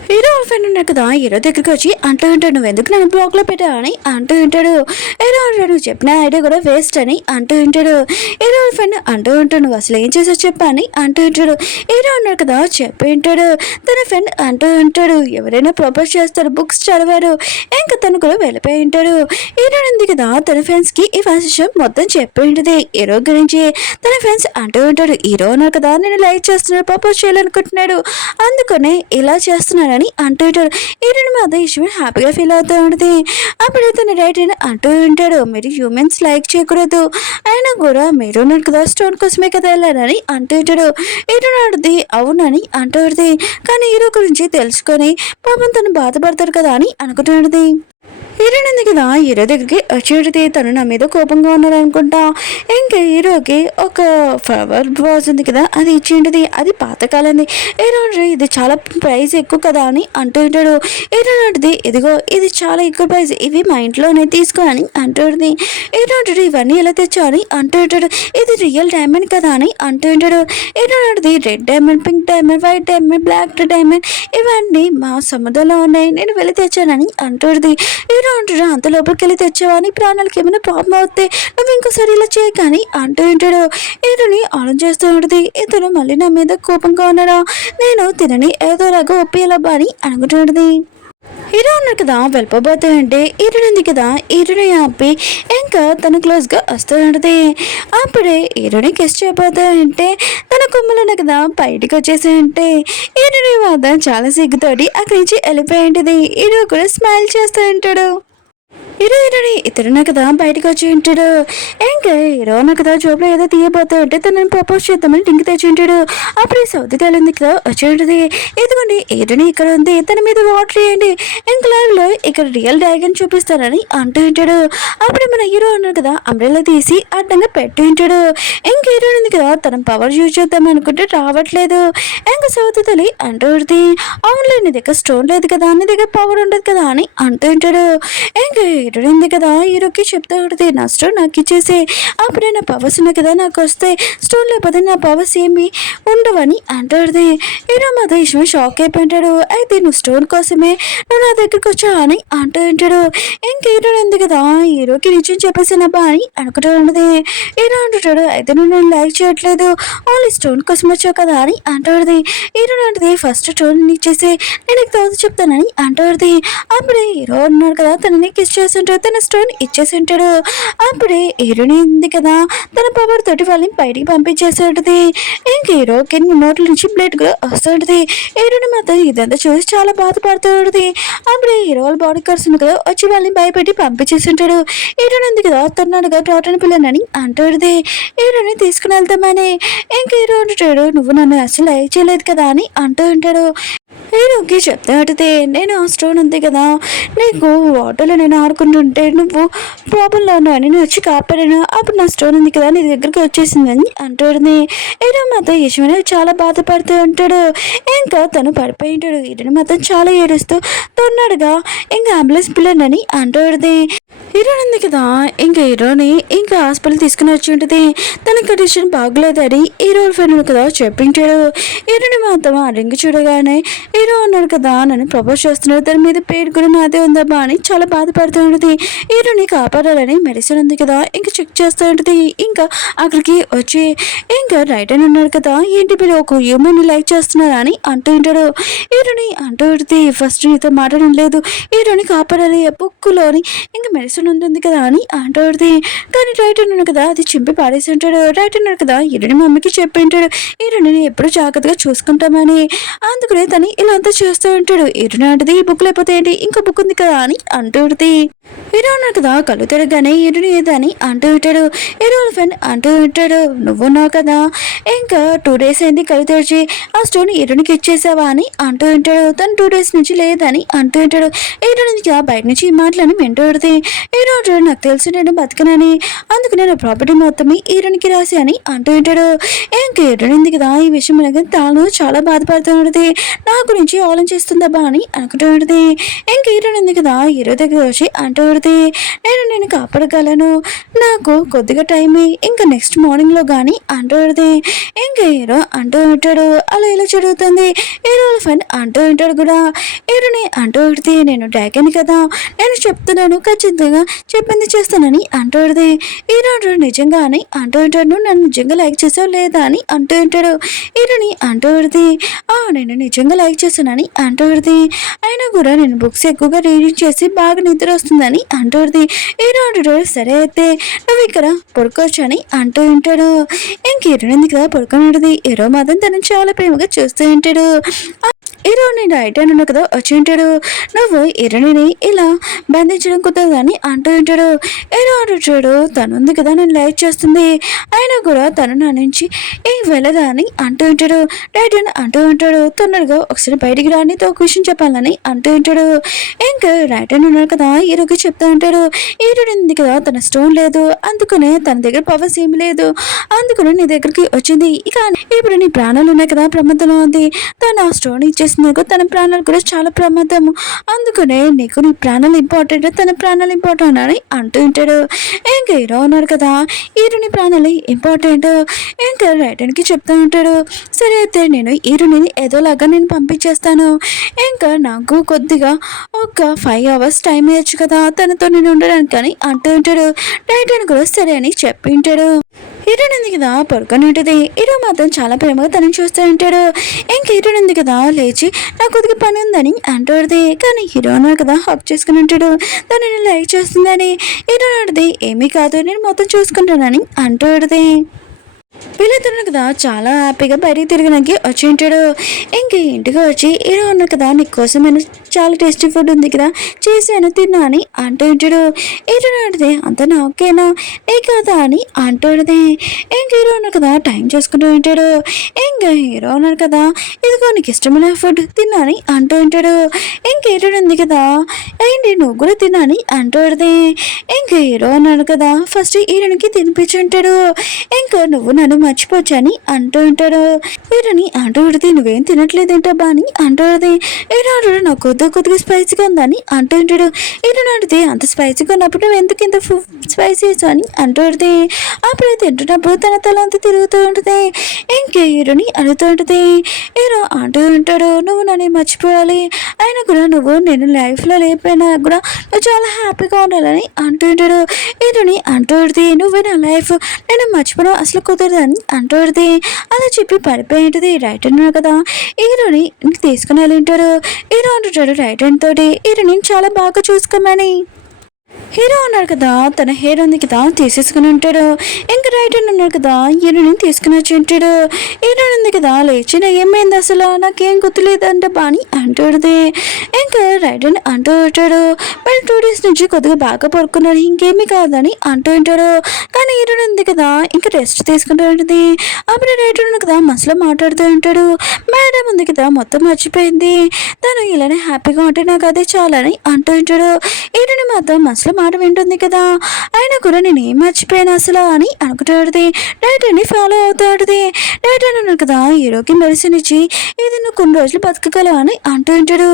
హీరో ఫ్రెండ్ ఉన్నాడు కదా హీరో దగ్గరికి వచ్చి అంటూ ఉంటాడు నువ్వు ఎందుకు నన్ను బ్లాక్లో పెట్టావు అని అంటూ ఉంటాడు. హీరో అంటాడు నువ్వు చెప్పిన ఐడియా కూడా వేస్ట్ అని అంటూ ఉంటాడు. హీరో ఫ్రెండ్ అంటూ ఉంటాడు నువ్వు అసలు ఏం చేసావు చెప్పా అని అంటూ ఉంటాడు. హీరో ఉన్నాడు కదా చెప్పి ఉంటాడు. తన ఫ్రెండ్ అంటూ ఉంటాడు ఎవరైనా ప్రపోజ్ చేస్తారు బుక్స్ చదివారు ఇంకా తను కూడా వెళ్ళిపోయి ఉంటాడు. హీరో ఉంది కదా తన ఫ్రెండ్స్కి ఈ విషయం మొత్తం చెప్పి ఉంటుంది. హీరో గురించి తన ఫ్రెండ్స్ అంటూ ఉంటాడు హీరో ఉన్నాడు కదా నేను లైక్ చేస్తున్నాడు ప్రపోజ్ చేయాలనుకుంటున్నాడు అందుకనే ఇలా చేస్తాను చేస్తున్నాడని అంటూ ఉంటాడు. హీరోయిన్ మాత్రం ఈ విషయం హ్యాపీగా ఫీల్ అవుతూ ఉంటుంది. అప్పుడు తన రైటర్ అంటూ ఉంటాడు, మీరు హ్యూమన్స్ లైక్ చేయకూడదు, అయినా కూడా మీరు ఉన్నాడు కదా స్టోన్ కోసమే కదా వెళ్ళారని అంటూ ఉంటాడు. హీరోయిన్ అడుగుతుంది అవునని అంటూ ఉంటుంది. కానీ హీరో గురించి తెలుసుకొని పాపం తను బాధపడతాడు కదా అని అనుకుంటున్నది. హీరోయిన్ ఉంది కదా హీరో దగ్గరికి వచ్చేటిది, తను నా మీద కోపంగా ఉన్నారు అనుకుంటా. ఇంకా హీరోకి ఒక ఫ్లవర్ వాజ్ ఉంది కదా అది ఇచ్చేంటిది, అది పాతకాలంది. హీరో ఇది చాలా ప్రైస్ ఎక్కువ కదా అని అంటూ ఉంటాడు. హీరో అంటుంది ఇదిగో ఇది చాలా ఎక్కువ ప్రైస్, ఇవి మా ఇంట్లోనే తీసుకో అని అంటుంది. హీరో అంటాడు ఇవన్నీ ఎలా తెచ్చావు అని అంటూ ఉంటాడు. ఇది రియల్ డైమండ్ కదా అని అంటూ ఉంటాడు. హీరో అంటుంది red diamond, pink diamond, white diamond, black diamond ఇవన్నీ మా సముద్రంలో ఉన్నాయి, నేను వెళ్ళి తెచ్చానని అంటుంది. హీరో అంటాడు అంత లోపలికి వెళ్ళి తెచ్చావని ప్రాణాలకి ఏమైనా ప్రాబ్లం అవుతాయి, నువ్వు ఇంకోసారి ఇలా చేయ కానీ అంటూ ఉంటాడు. హీరోని ఆలోచన చేస్తూ ఉంటుంది, ఇతను మళ్ళీ నా మీద కోపంగా ఉన్నాడా, నేను తినని ఏదోలాగా ఒప్పియాలబ్బా అని అనుకుంటుంది. హీరో ఉన్నారు కదా వెళ్ళిపోబోతూ ఉంటే హీరోయిన్ ఉంది కదా హీరోని ఆపి ఇంకా తన క్లోజ్గా వస్తూ ఉంటుంది. అప్పుడే హీరోని కిస్ చేయబోతూ ఉంటే తన కొమ్మలు ఉన్నాయి కదా బయటికి వచ్చేసి ఉంటే హీరోని మాత్రం చాలా సిగ్గుతోటి అక్కడి నుంచి వెళ్ళిపోయి ఉంటుంది. హీరో కూడా స్మైల్ చేస్తూ ఉంటాడు. హీరోని ఇతరున్నా కదా బయటకు వచ్చి ఉంటాడు. ఇంకా హీరోనా కదా జోబులో ఏదో తీయబోతూ ఉంటే తనని ప్రపోజ్ చేద్దామని లింక్ తెచ్చి ఉంటాడు. అప్పుడు ఈ సౌదీ తేలింది కదా వచ్చి ఉంటుంది. ఇదిగోండి హీరోని ఇక్కడ ఉంది, తన మీద వాటర్ వేయండి, ఇంకా లైవ్ లో ఇక్కడ రియల్ డ్రాగన్ చూపిస్తారని అంటూ ఉంటాడు. అప్పుడు మన హీరో అన్నాడు కదా అంబ్రెల్లా తీసి అడ్డంగా పెట్టి ఉంటాడు. ఇంకా హీరోయిన్ ఉంది కదా తన పవర్ యూజ్ చేద్దాం అనుకుంటే రావట్లేదు. ఇంకా సౌదీ తల్లి అంటూ ఉంటుంది అవునులే నీ దగ్గర స్టోన్ లేదు కదా, నీ దగ్గర పవర్ ఉండదు కదా అని అంటూ ఉంటాడు. ఇంకా హీరోయింది కదా హీరోకి చెప్తా ఉంటుంది నా స్టోన్ నాకు ఇచ్చేసి, అప్పుడే నా పవర్స్ ఉన్నాయి కదా నాకు వస్తే, స్టోన్ లేకపోతే నా పవర్స్ ఏమి ఉండవని అంటాడు. హీరో మాత్రం ఇష్టమే షాక్ అయిపోయింటాడు. అయితే నువ్వు స్టోన్ కోసమే నువ్వు నా దగ్గరికి వచ్చావు అని అంటూ ఉంటాడు. ఇంక హీరో ఉంది కదా హీరోకి నిజం చెప్పేసానబ్బా అని అనుకుంటూ ఉన్నది. హీరో అంటుంటాడు అయితే నువ్వు నేను లైక్ చేయట్లేదు, ఓన్లీ స్టోన్ కోసం వచ్చావు కదా అని అంటాడు. హీరో అంటుంది ఫస్ట్ స్టోన్ ఇచ్చేసి నేను నీకు తర్వాత చెప్తానని అంటాడు. అప్పుడే హీరో ఉన్నాడు కదా తనని కిస్ చేస్తుంటాడు, తన స్టోన్ ఇచ్చేసి ఉంటాడు. అప్పుడే హీరోని ఉంది కదా తన పవర్ తోటి వాళ్ళని బయటికి పంపించేసి ఉంటుంది. ఇంక హీరోకి నోట్ల నుంచి బ్లడ్ కూడా వస్తుంటుంది. హీరోని మాత్రం ఇదంతా చూసి చాలా బాధపడుతూ ఉంటుంది. అప్పుడే హీరో వాళ్ళ బాడీ కార్డ్స్ కదా వచ్చి వాళ్ళని భయపెట్టి పంపించేసి ఉంటాడు. హీరోని ఉంది కదా తన్నాడుగా డాక్టర్ని పిల్లనని అంటాడు. హీరోని తీసుకుని వెళ్తామని ఇంక హీరో అంటాడు నువ్వు నన్ను అసలు లైక్ చేయలేదు కదా అని అంటూ ఉంటాడు. హీరోకి చెప్తా అడితే నేను ఆ స్టోన్ ఉంది కదా నీకు వాటర్లో నేను ఆడుకుంటుంటే నువ్వు ప్రాబ్లంలో ఉన్నావు, నేను వచ్చి కాపాడాను, అప్పుడు నా స్టోన్ ఉంది కదా నీ దగ్గరికి వచ్చేసిందని అంటాడు. హీరో మాత్రం యశ్వని చాలా బాధపడుతూ ఉంటాడు. ఇంకా తను పడిపోయి ఉంటాడు. హీరోని మాత్రం చాలా ఏడుస్తూ తొన్నాడుగా ఇంకా అంబులెన్స్ పిల్లనని అంటాడు. హీరోయిన్ ఉంది కదా ఇంకా హీరోని ఇంకా హాస్పిటల్ తీసుకుని వచ్చి ఉంటుంది. తన కండిషన్ బాగోలేదని హీరో ఫ్రెండ్ కదా చెప్పించాడు. హీరోని మాత్రం ఆ రింగ్ చూడగానే హీరో ఉన్నాడు కదా నన్ను ప్రపోజ్ చేస్తున్నాడు, దాని మీద పేరు కూడా నాదే ఉందబ్బా అని చాలా బాధపడుతూ ఉంటుంది. హీరోని కాపాడాలని మెడిసిన్ ఉంది కదా ఇంకా చెక్ చేస్తూ ఉంటుంది. ఇంకా అక్కడికి వచ్చి ఇంకా రైట్ అని ఉన్నాడు కదా ఏంటి మీరు ఒక హ్యూమన్ లైక్ చేస్తున్నారా అని అంటూ ఉంటాడు. హీరోని అంటూ ఉంటుంది ఫస్ట్ నీతో మాట్లాడడం లేదు, హీరోని కాపాడాలి బుక్కులోని ఇంకా మెడిసిన్ ఉంటుంది కదా అని అంటాడు. కానీ రైట్ ఉన్నాడు కదా అది చింపి పాడేసి ఉంటాడు. రైట్ ఉన్నాడు కదా హీరోని మమ్మీకి చెప్పి ఉంటాడు హీరోని ఎప్పుడు జాగ్రత్తగా చూసుకుంటామని, అందుకనే తను ఇలా అంతా చేస్తూ ఉంటాడు. హీరోని అంటది ఈ బుక్ లేకపోతే ఏంటి ఇంకో బుక్ ఉంది కదా అని అంటుంది. హీరో ఉన్నాడు కదా కళ్ళు తిరగగానే హీరోని ఏదని అంటూ ఉంటాడు. హీరో ఫ్రెండ్ అంటూ ఉంటాడు నువ్వున్నావు కదా ఇంకా 2 days అయింది కళ్ళు తెరిచి, ఆ స్టోన్ హీరోనికి ఇచ్చేసావా అని అంటూ ఉంటాడు. తను 2 days నుంచి లేదని అంటూ ఉంటాడు. హీరో నుంచి బయట నుంచి ఈ మాటలని వింటూ ఉంటుంది. హీరో అంటాడు నాకు తెలుసు నేను బతకనని, అందుకు నేను ప్రాపర్టీ మొత్తం హీరోనికి రాసి అని అంటూ ఉంటాడు. ఇంకా హీరోని కదా ఈ విషయం తాను చాలా బాధపడుతూ ఉంటుంది, నా గురించి ఆలోచిస్తుందబ్బా అని అనుకుంటూ ఉంటుంది. ఇంక హీరోని ఉంది కదా హీరో దగ్గర వచ్చి అంటూ ఉంటుంది నేను కాపాడగలను, నాకు కొద్దిగా టైం ఇంకా నెక్స్ట్ మార్నింగ్లో కానీ అంటూ ఉంటుంది. ఇంకా హీరో అంటూ ఉంటాడు అలా ఇలా జరుగుతుంది. హీరో ఫ్రెండ్ అంటూ ఉంటాడు కూడా హీరోని అంటూ ఉంటుంది నేను డ్రాగన్ కదా నేను చెప్తున్నాను ఖచ్చితంగా చెప్పింది చేస్తానని అంటూ ఉంటుంది. హీరో నిజంగా అని అంటూ ఉంటాడు నువ్వు నన్ను నిజంగా లైక్ చేసావు లేదా అని అంటూ ఉంటాడు. హీరోని అంటూ ఉంటుంది నేను నిజంగా లైక్ చేశానని అంటూ ఉంటుంది. అయినా కూడా నేను బుక్స్ ఎక్కువగా రీడింగ్ చేసి బాగా నిద్ర వస్తుందని అంటూ ఉంటుంది. హీరో అంటాడు సరే అయితే నువ్వు ఇక్కడ పడుకోవచ్చు అని అంటూ ఉంటాడు. ఇంక హీరోని కదా పడుకొని ఉంటుంది. హీరో మాత్రం తనని చాలా ప్రేమగా చూస్తూ ఉంటాడు. హీరోని రైట్ అని ఉన్నావు కదా వచ్చి ఉంటాడు. నువ్వు హీరోని ఇలా బంధించడం కుదరదని అంటూ ఉంటాడు. హీరో అంటాడు తను ఉంది కదా నన్ను లైక్ చేస్తుంది, అయినా కూడా తను నా నుంచి వెళ్ళదా అని అంటూ ఉంటాడు. రైట్ అని అంటూ ఉంటాడు. తొందరగా ఒకసారి బయటికి రాని ఒక విషయం చెప్పాలని అంటూ ఉంటాడు. ఇంకా రైట్ అని ఉన్నాడు కదా హీరోకి చెప్తా ఉంటాడు. హీరోడు ఉంది కదా తన స్టోన్ లేదు, అందుకనే తన దగ్గర పవర్స్ ఏమి లేదు, అందుకనే నీ దగ్గరికి వచ్చింది. ఇక ఇప్పుడు నీ ప్రాణాలు ఉన్నాయి కదా ప్రమాదంలో ఉంది, తను ఆ స్టోన్ ఇచ్చేసినాక తన ప్రాణాలు కూడా చాలా ప్రమాదము, అందుకనే నీకు నీ ప్రాణాలు ఇంపార్టెంట్, తన ప్రాణాలు ఇంపార్టెంట్ అని అంటూ ఉంటాడు. ఇంకా హీరో ఉన్నాడు కదా హీరోని ప్రాణాలు ఇంపార్టెంట్. ఇంకా రైటన్కి చెప్తా ఉంటాడు. సరే అయితే నేను హీరోని ఏదోలాగా నేను పంపించేస్తాను, ఇంకా నాకు కొద్దిగా ఒక 5 hours టైం ఇవ్వచ్చు కదా తనతో నేను ఉండడానికి అని అంటూ ఉంటాడు. రైటన్ కూడా సరే అని చెప్పి ఉంటాడు. హీరోయిన్ ఉంది కదా పడుకొని ఉంటుంది. హీరో మాత్రం చాలా ప్రేమగా తనని చూస్తూ ఉంటాడు. ఇంక హీరోయిన్ ఉంది కదా లేచి నాకు కొద్దిగా పని ఉందని అంటుంది. కానీ హీరో అన్నాడు కదా హక్ చేసుకుని ఉంటాడు. తనని లైక్ చేస్తుందని. హీరో అడిది ఏమీ కాదు నేను మొత్తం చూసుకుంటానని అంటుంది. వీళ్ళిద్దరు కదా చాలా హ్యాపీగా బయటికి తిరగడానికి వచ్చి ఉంటాడు. ఇంక ఇంటికి వచ్చి హీరో ఉన్నాడు కదా నీకోసం నేను చాలా టేస్టీ ఫుడ్ ఉంది కదా చేశాను తిన్నా అని అంటూ ఉంటాడు. హీరో అడితే అంత నాకేనా నీ కదా అని అంటుంది. ఇంక హీరో ఉన్నాడు కదా టైం చేసుకుంటూ ఉంటాడు. ఇంకా హీరో ఉన్నాడు కదా ఇదిగో నీకు ఇష్టమైన ఫుడ్ తిన్నా అని అంటూ ఉంటాడు. ఇంక హీరో ఉంది కదా ఏంటి నువ్వు కూడా తిన్నా అని అంటుంది. ఇంక హీరో అన్నాడు కదా ఫస్ట్ హీరోనికి తినిపించుంటాడు. ఇంకా నువ్వు నన్ను మర్చిపోవచ్చని అంటూ ఉంటాడు. హీరోని అంటూ ఉడితే నువ్వేం తినట్లేదేంటబ్బా అని అంటుంది. హీరో అంటాడు నాకు కొద్దిగా స్పైసీగా ఉందని అంటూ ఉంటాడు. హీరోని అడిగితే అంత స్పైసీగా ఉన్నప్పుడు నువ్వు ఎందుకు ఇంత స్పైసీ అని అంటుంది. అప్పుడు తింటున్నప్పుడు తన తల అంతా తిరుగుతూ ఉంటుంది. ఇంకే హీరోని అడుగుతూ ఉంటుంది. హీరో అంటూ ఉంటాడు నువ్వు నన్ను మర్చిపోవాలి, అయినా కూడా నువ్వు నేను లైఫ్లో లేకపోయినా కూడా నువ్వు చాలా హ్యాపీగా ఉండాలని అంటూ ఉంటాడు. హీరోని అంటూ ఉంటుంది నువ్వే నా లైఫ్ నేను మర్చిపోవడం అసలు కుదరదని అంటుంది. అలా చెప్పి పడిపోయింటుంది. రైట్ అన్నాడు కదా హీరోని తీసుకుని వెళ్ళి ఉంటాడు. హీరో అంటుంటాడు రైట్ హ్యాండ్ తోటి హీరోని చాలా బాగా చూసుకోమని. హీరో అన్నాడు కదా తన హెయిర్ ఉంది కదా తీసేసుకుని ఉంటాడు. ఇంకా రైట్ హ్యాండ్ ఉన్నాడు కదా హీరోని తీసుకుని వచ్చి ఉంటాడు. హీరోయిన్ ఉంది కదా లేచి ఏమైంది అసలు నాకేం గుర్తులేదంటే బాని అంటుంది. ఇంకా రైట్ హ్యాండ్ అంటూ ఉంటాడు మరి 2 days నుంచి కొద్దిగా బాగా పడుకున్నాడు ఇంకేమీ కాదని అంటూ ఉంటాడు. కానీ హీరోయిన్ ఉంది కదా ఇంకా రెస్ట్ తీసుకుంటూ ఉంటుంది. అప్పుడు రైట్ హ్యాండ్ కదా మనసులో మాట్లాడుతూ ఉంటాడు. మేడం ఉంది కదా మొత్తం మర్చిపోయింది, తను ఇలానే హ్యాపీగా ఉంటే నాకు అదే చాలని అంటూ ఉంటాడు. హీరోని మాత్రం మనసులో మాట వింటుంది కదా, అయినా కూడా నేను ఏం మర్చిపోయాను అసలు అని అనుకుంటాడుది. డైట్ అని ఫాలో అవుతాడుది. డైట్ అని ఉన్నాడు కదా హీరోకి మెడిసిన్ ఇచ్చి ఇది నువ్వు కొన్ని రోజులు బతకగలవు అని అంటూ ఉంటాడు.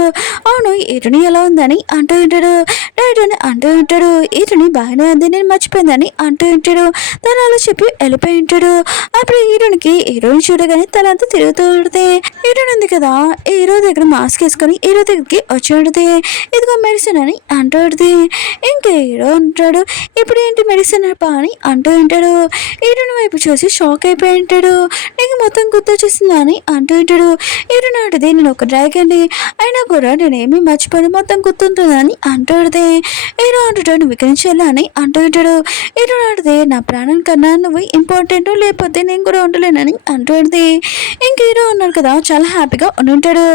అవును హీరోని ఎలా ఉందని అంటూ ఉంటాడు. డైట్ అని అంటూ ఉంటాడు హీరోని బాగానే ఉంది నేను మర్చిపోయిందని అంటూ ఉంటాడు. తను అలా చెప్పి వెళ్ళిపోయి ఉంటాడు. అప్పుడు హీరోనికి హీరోని చూడగానే తలంతా తిరుగుతూ ఉంటుంది. హీరోని ఉంది కదా హీరో దగ్గర మాస్క్ వేసుకొని హీరో దగ్గరికి వచ్చి ఉంటుంది. ఇదిగో మెడిసిన్ అని అంటూ ఉంటుంది. ఇంకా హీరో అంటాడు ఇప్పుడు ఏంటి మెడిసిన్ అని అంటూ ఉంటాడు. హీరోని వైపు చూసి షాక్ అయిపోయి ఉంటాడు. నీకు మొత్తం గుర్తొచ్చేసిందా అని అంటూ ఉంటాడు. హీరో నాటిది నేను ఒక డ్రాగన్ అయినా కూడా నేనేమి మర్చిపోయి మొత్తం గుర్తుంటుందని అంటాడుది. హీరో అంటాడు నువ్వు ఇక్కడి నుంచి వెళ్ళని అంటూ ఉంటాడు. హీరో నాటిది నా ప్రాణం కన్నా నువ్వు ఇంపార్టెంట్ లేకపోతే నేను కూడా ఉండలేనని అంటాడుది. ఇంక హీరో అన్నాడు కదా చాలా హ్యాపీగా ఉంటాడు.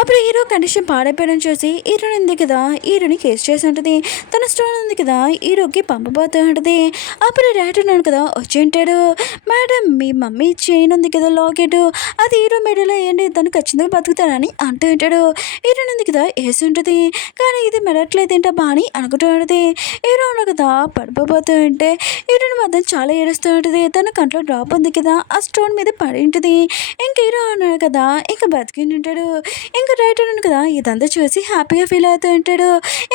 అప్పుడు హీరో కండిషన్ పాడైపోయడం చూసి హీరోని ఉంది కదా హీరోని కేసు చేసి ఉంటుంది. తన స్టోన్ ఉంది కదా హీరోకి పంపబోతూ ఉంటుంది. అప్పుడు రైట్ ఉన్నాడు కదా వచ్చి ఉంటాడు. మేడం మీ మమ్మీ చైన్ ఉంది కదా లాకెట్ అది హీరో మెడలో వేయండి తను ఖచ్చితంగా బతుకుతాడని అంటూ ఉంటాడు. హీరోని ఉంది కదా వేసి ఉంటుంది. కానీ ఇది మెడట్లేదేంటా బాని అనుకుంటూ ఉంటుంది. హీరో ఉన్నాడు కదా పడిపోతూ ఉంటే హీరోని మాత్రం చాలా ఏడుస్తూ ఉంటుంది. తన కంట్లో డ్రాప్ ఉంది కదా ఆ స్టోన్ మీద పడి ఉంటుంది. ఇంక హీరో ఉన్నాడు కదా ఇంకా బతికి ఉంటాడు. ఇంకా రైట్ ఉన్నాడు కదా ఇదంతా చూసి హ్యాపీగా ఫీల్ అవుతూ ఉంటాడు.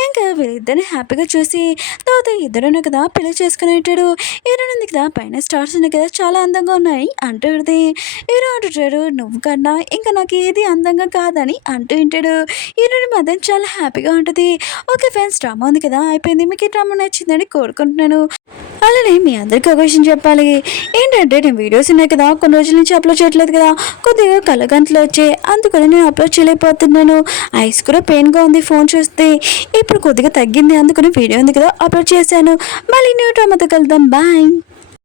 ఇంకా వీళ్ళిద్దరిని హ్యాపీగా చూసి తర్వాత ఇద్దరును కదా పెళ్లి చేసుకుని ఉంటాడు. హీరో ఉంది కదా పైన స్టార్స్ ఉన్నాయి కదా చాలా అందంగా ఉన్నాయి అంటుంది. హీరో అంటుంటాడు నువ్వు కన్నా ఇంకా నాకు ఏది అందంగా కాదని అంటూ ఉంటాడు. హీరోని మాత్రం చాలా హ్యాపీగా ఉంటుంది. ఓకే ఫ్రెండ్స్ డ్రామా ఉంది కదా అయిపోయింది. మీకు ఈ డ్రామా నచ్చిందని కోరుకుంటున్నాను. అలానే మీ అందరికీ ఒక విషయం చెప్పాలి ఏంటంటే నేను వీడియోస్ ఉన్నాయి కదా కొన్ని రోజుల నుంచి అప్లోడ్ చేయట్లేదు కదా కొద్దిగా కళ్ళగంటలు వచ్చాయి అందుకని నేను అప్లోడ్ చేయలేకపోతున్నాను. ఐస్ కూడా పెయిన్గా ఉంది ఫోన్ చూస్తే ఇప్పుడు కొద్దిగా తగ్గింది అందుకని వీడియో ఉంది కదా అప్లోడ్ చేశాను. మళ్ళీ న్యూ డ్రామాతో కలుద్దాం బాయ్.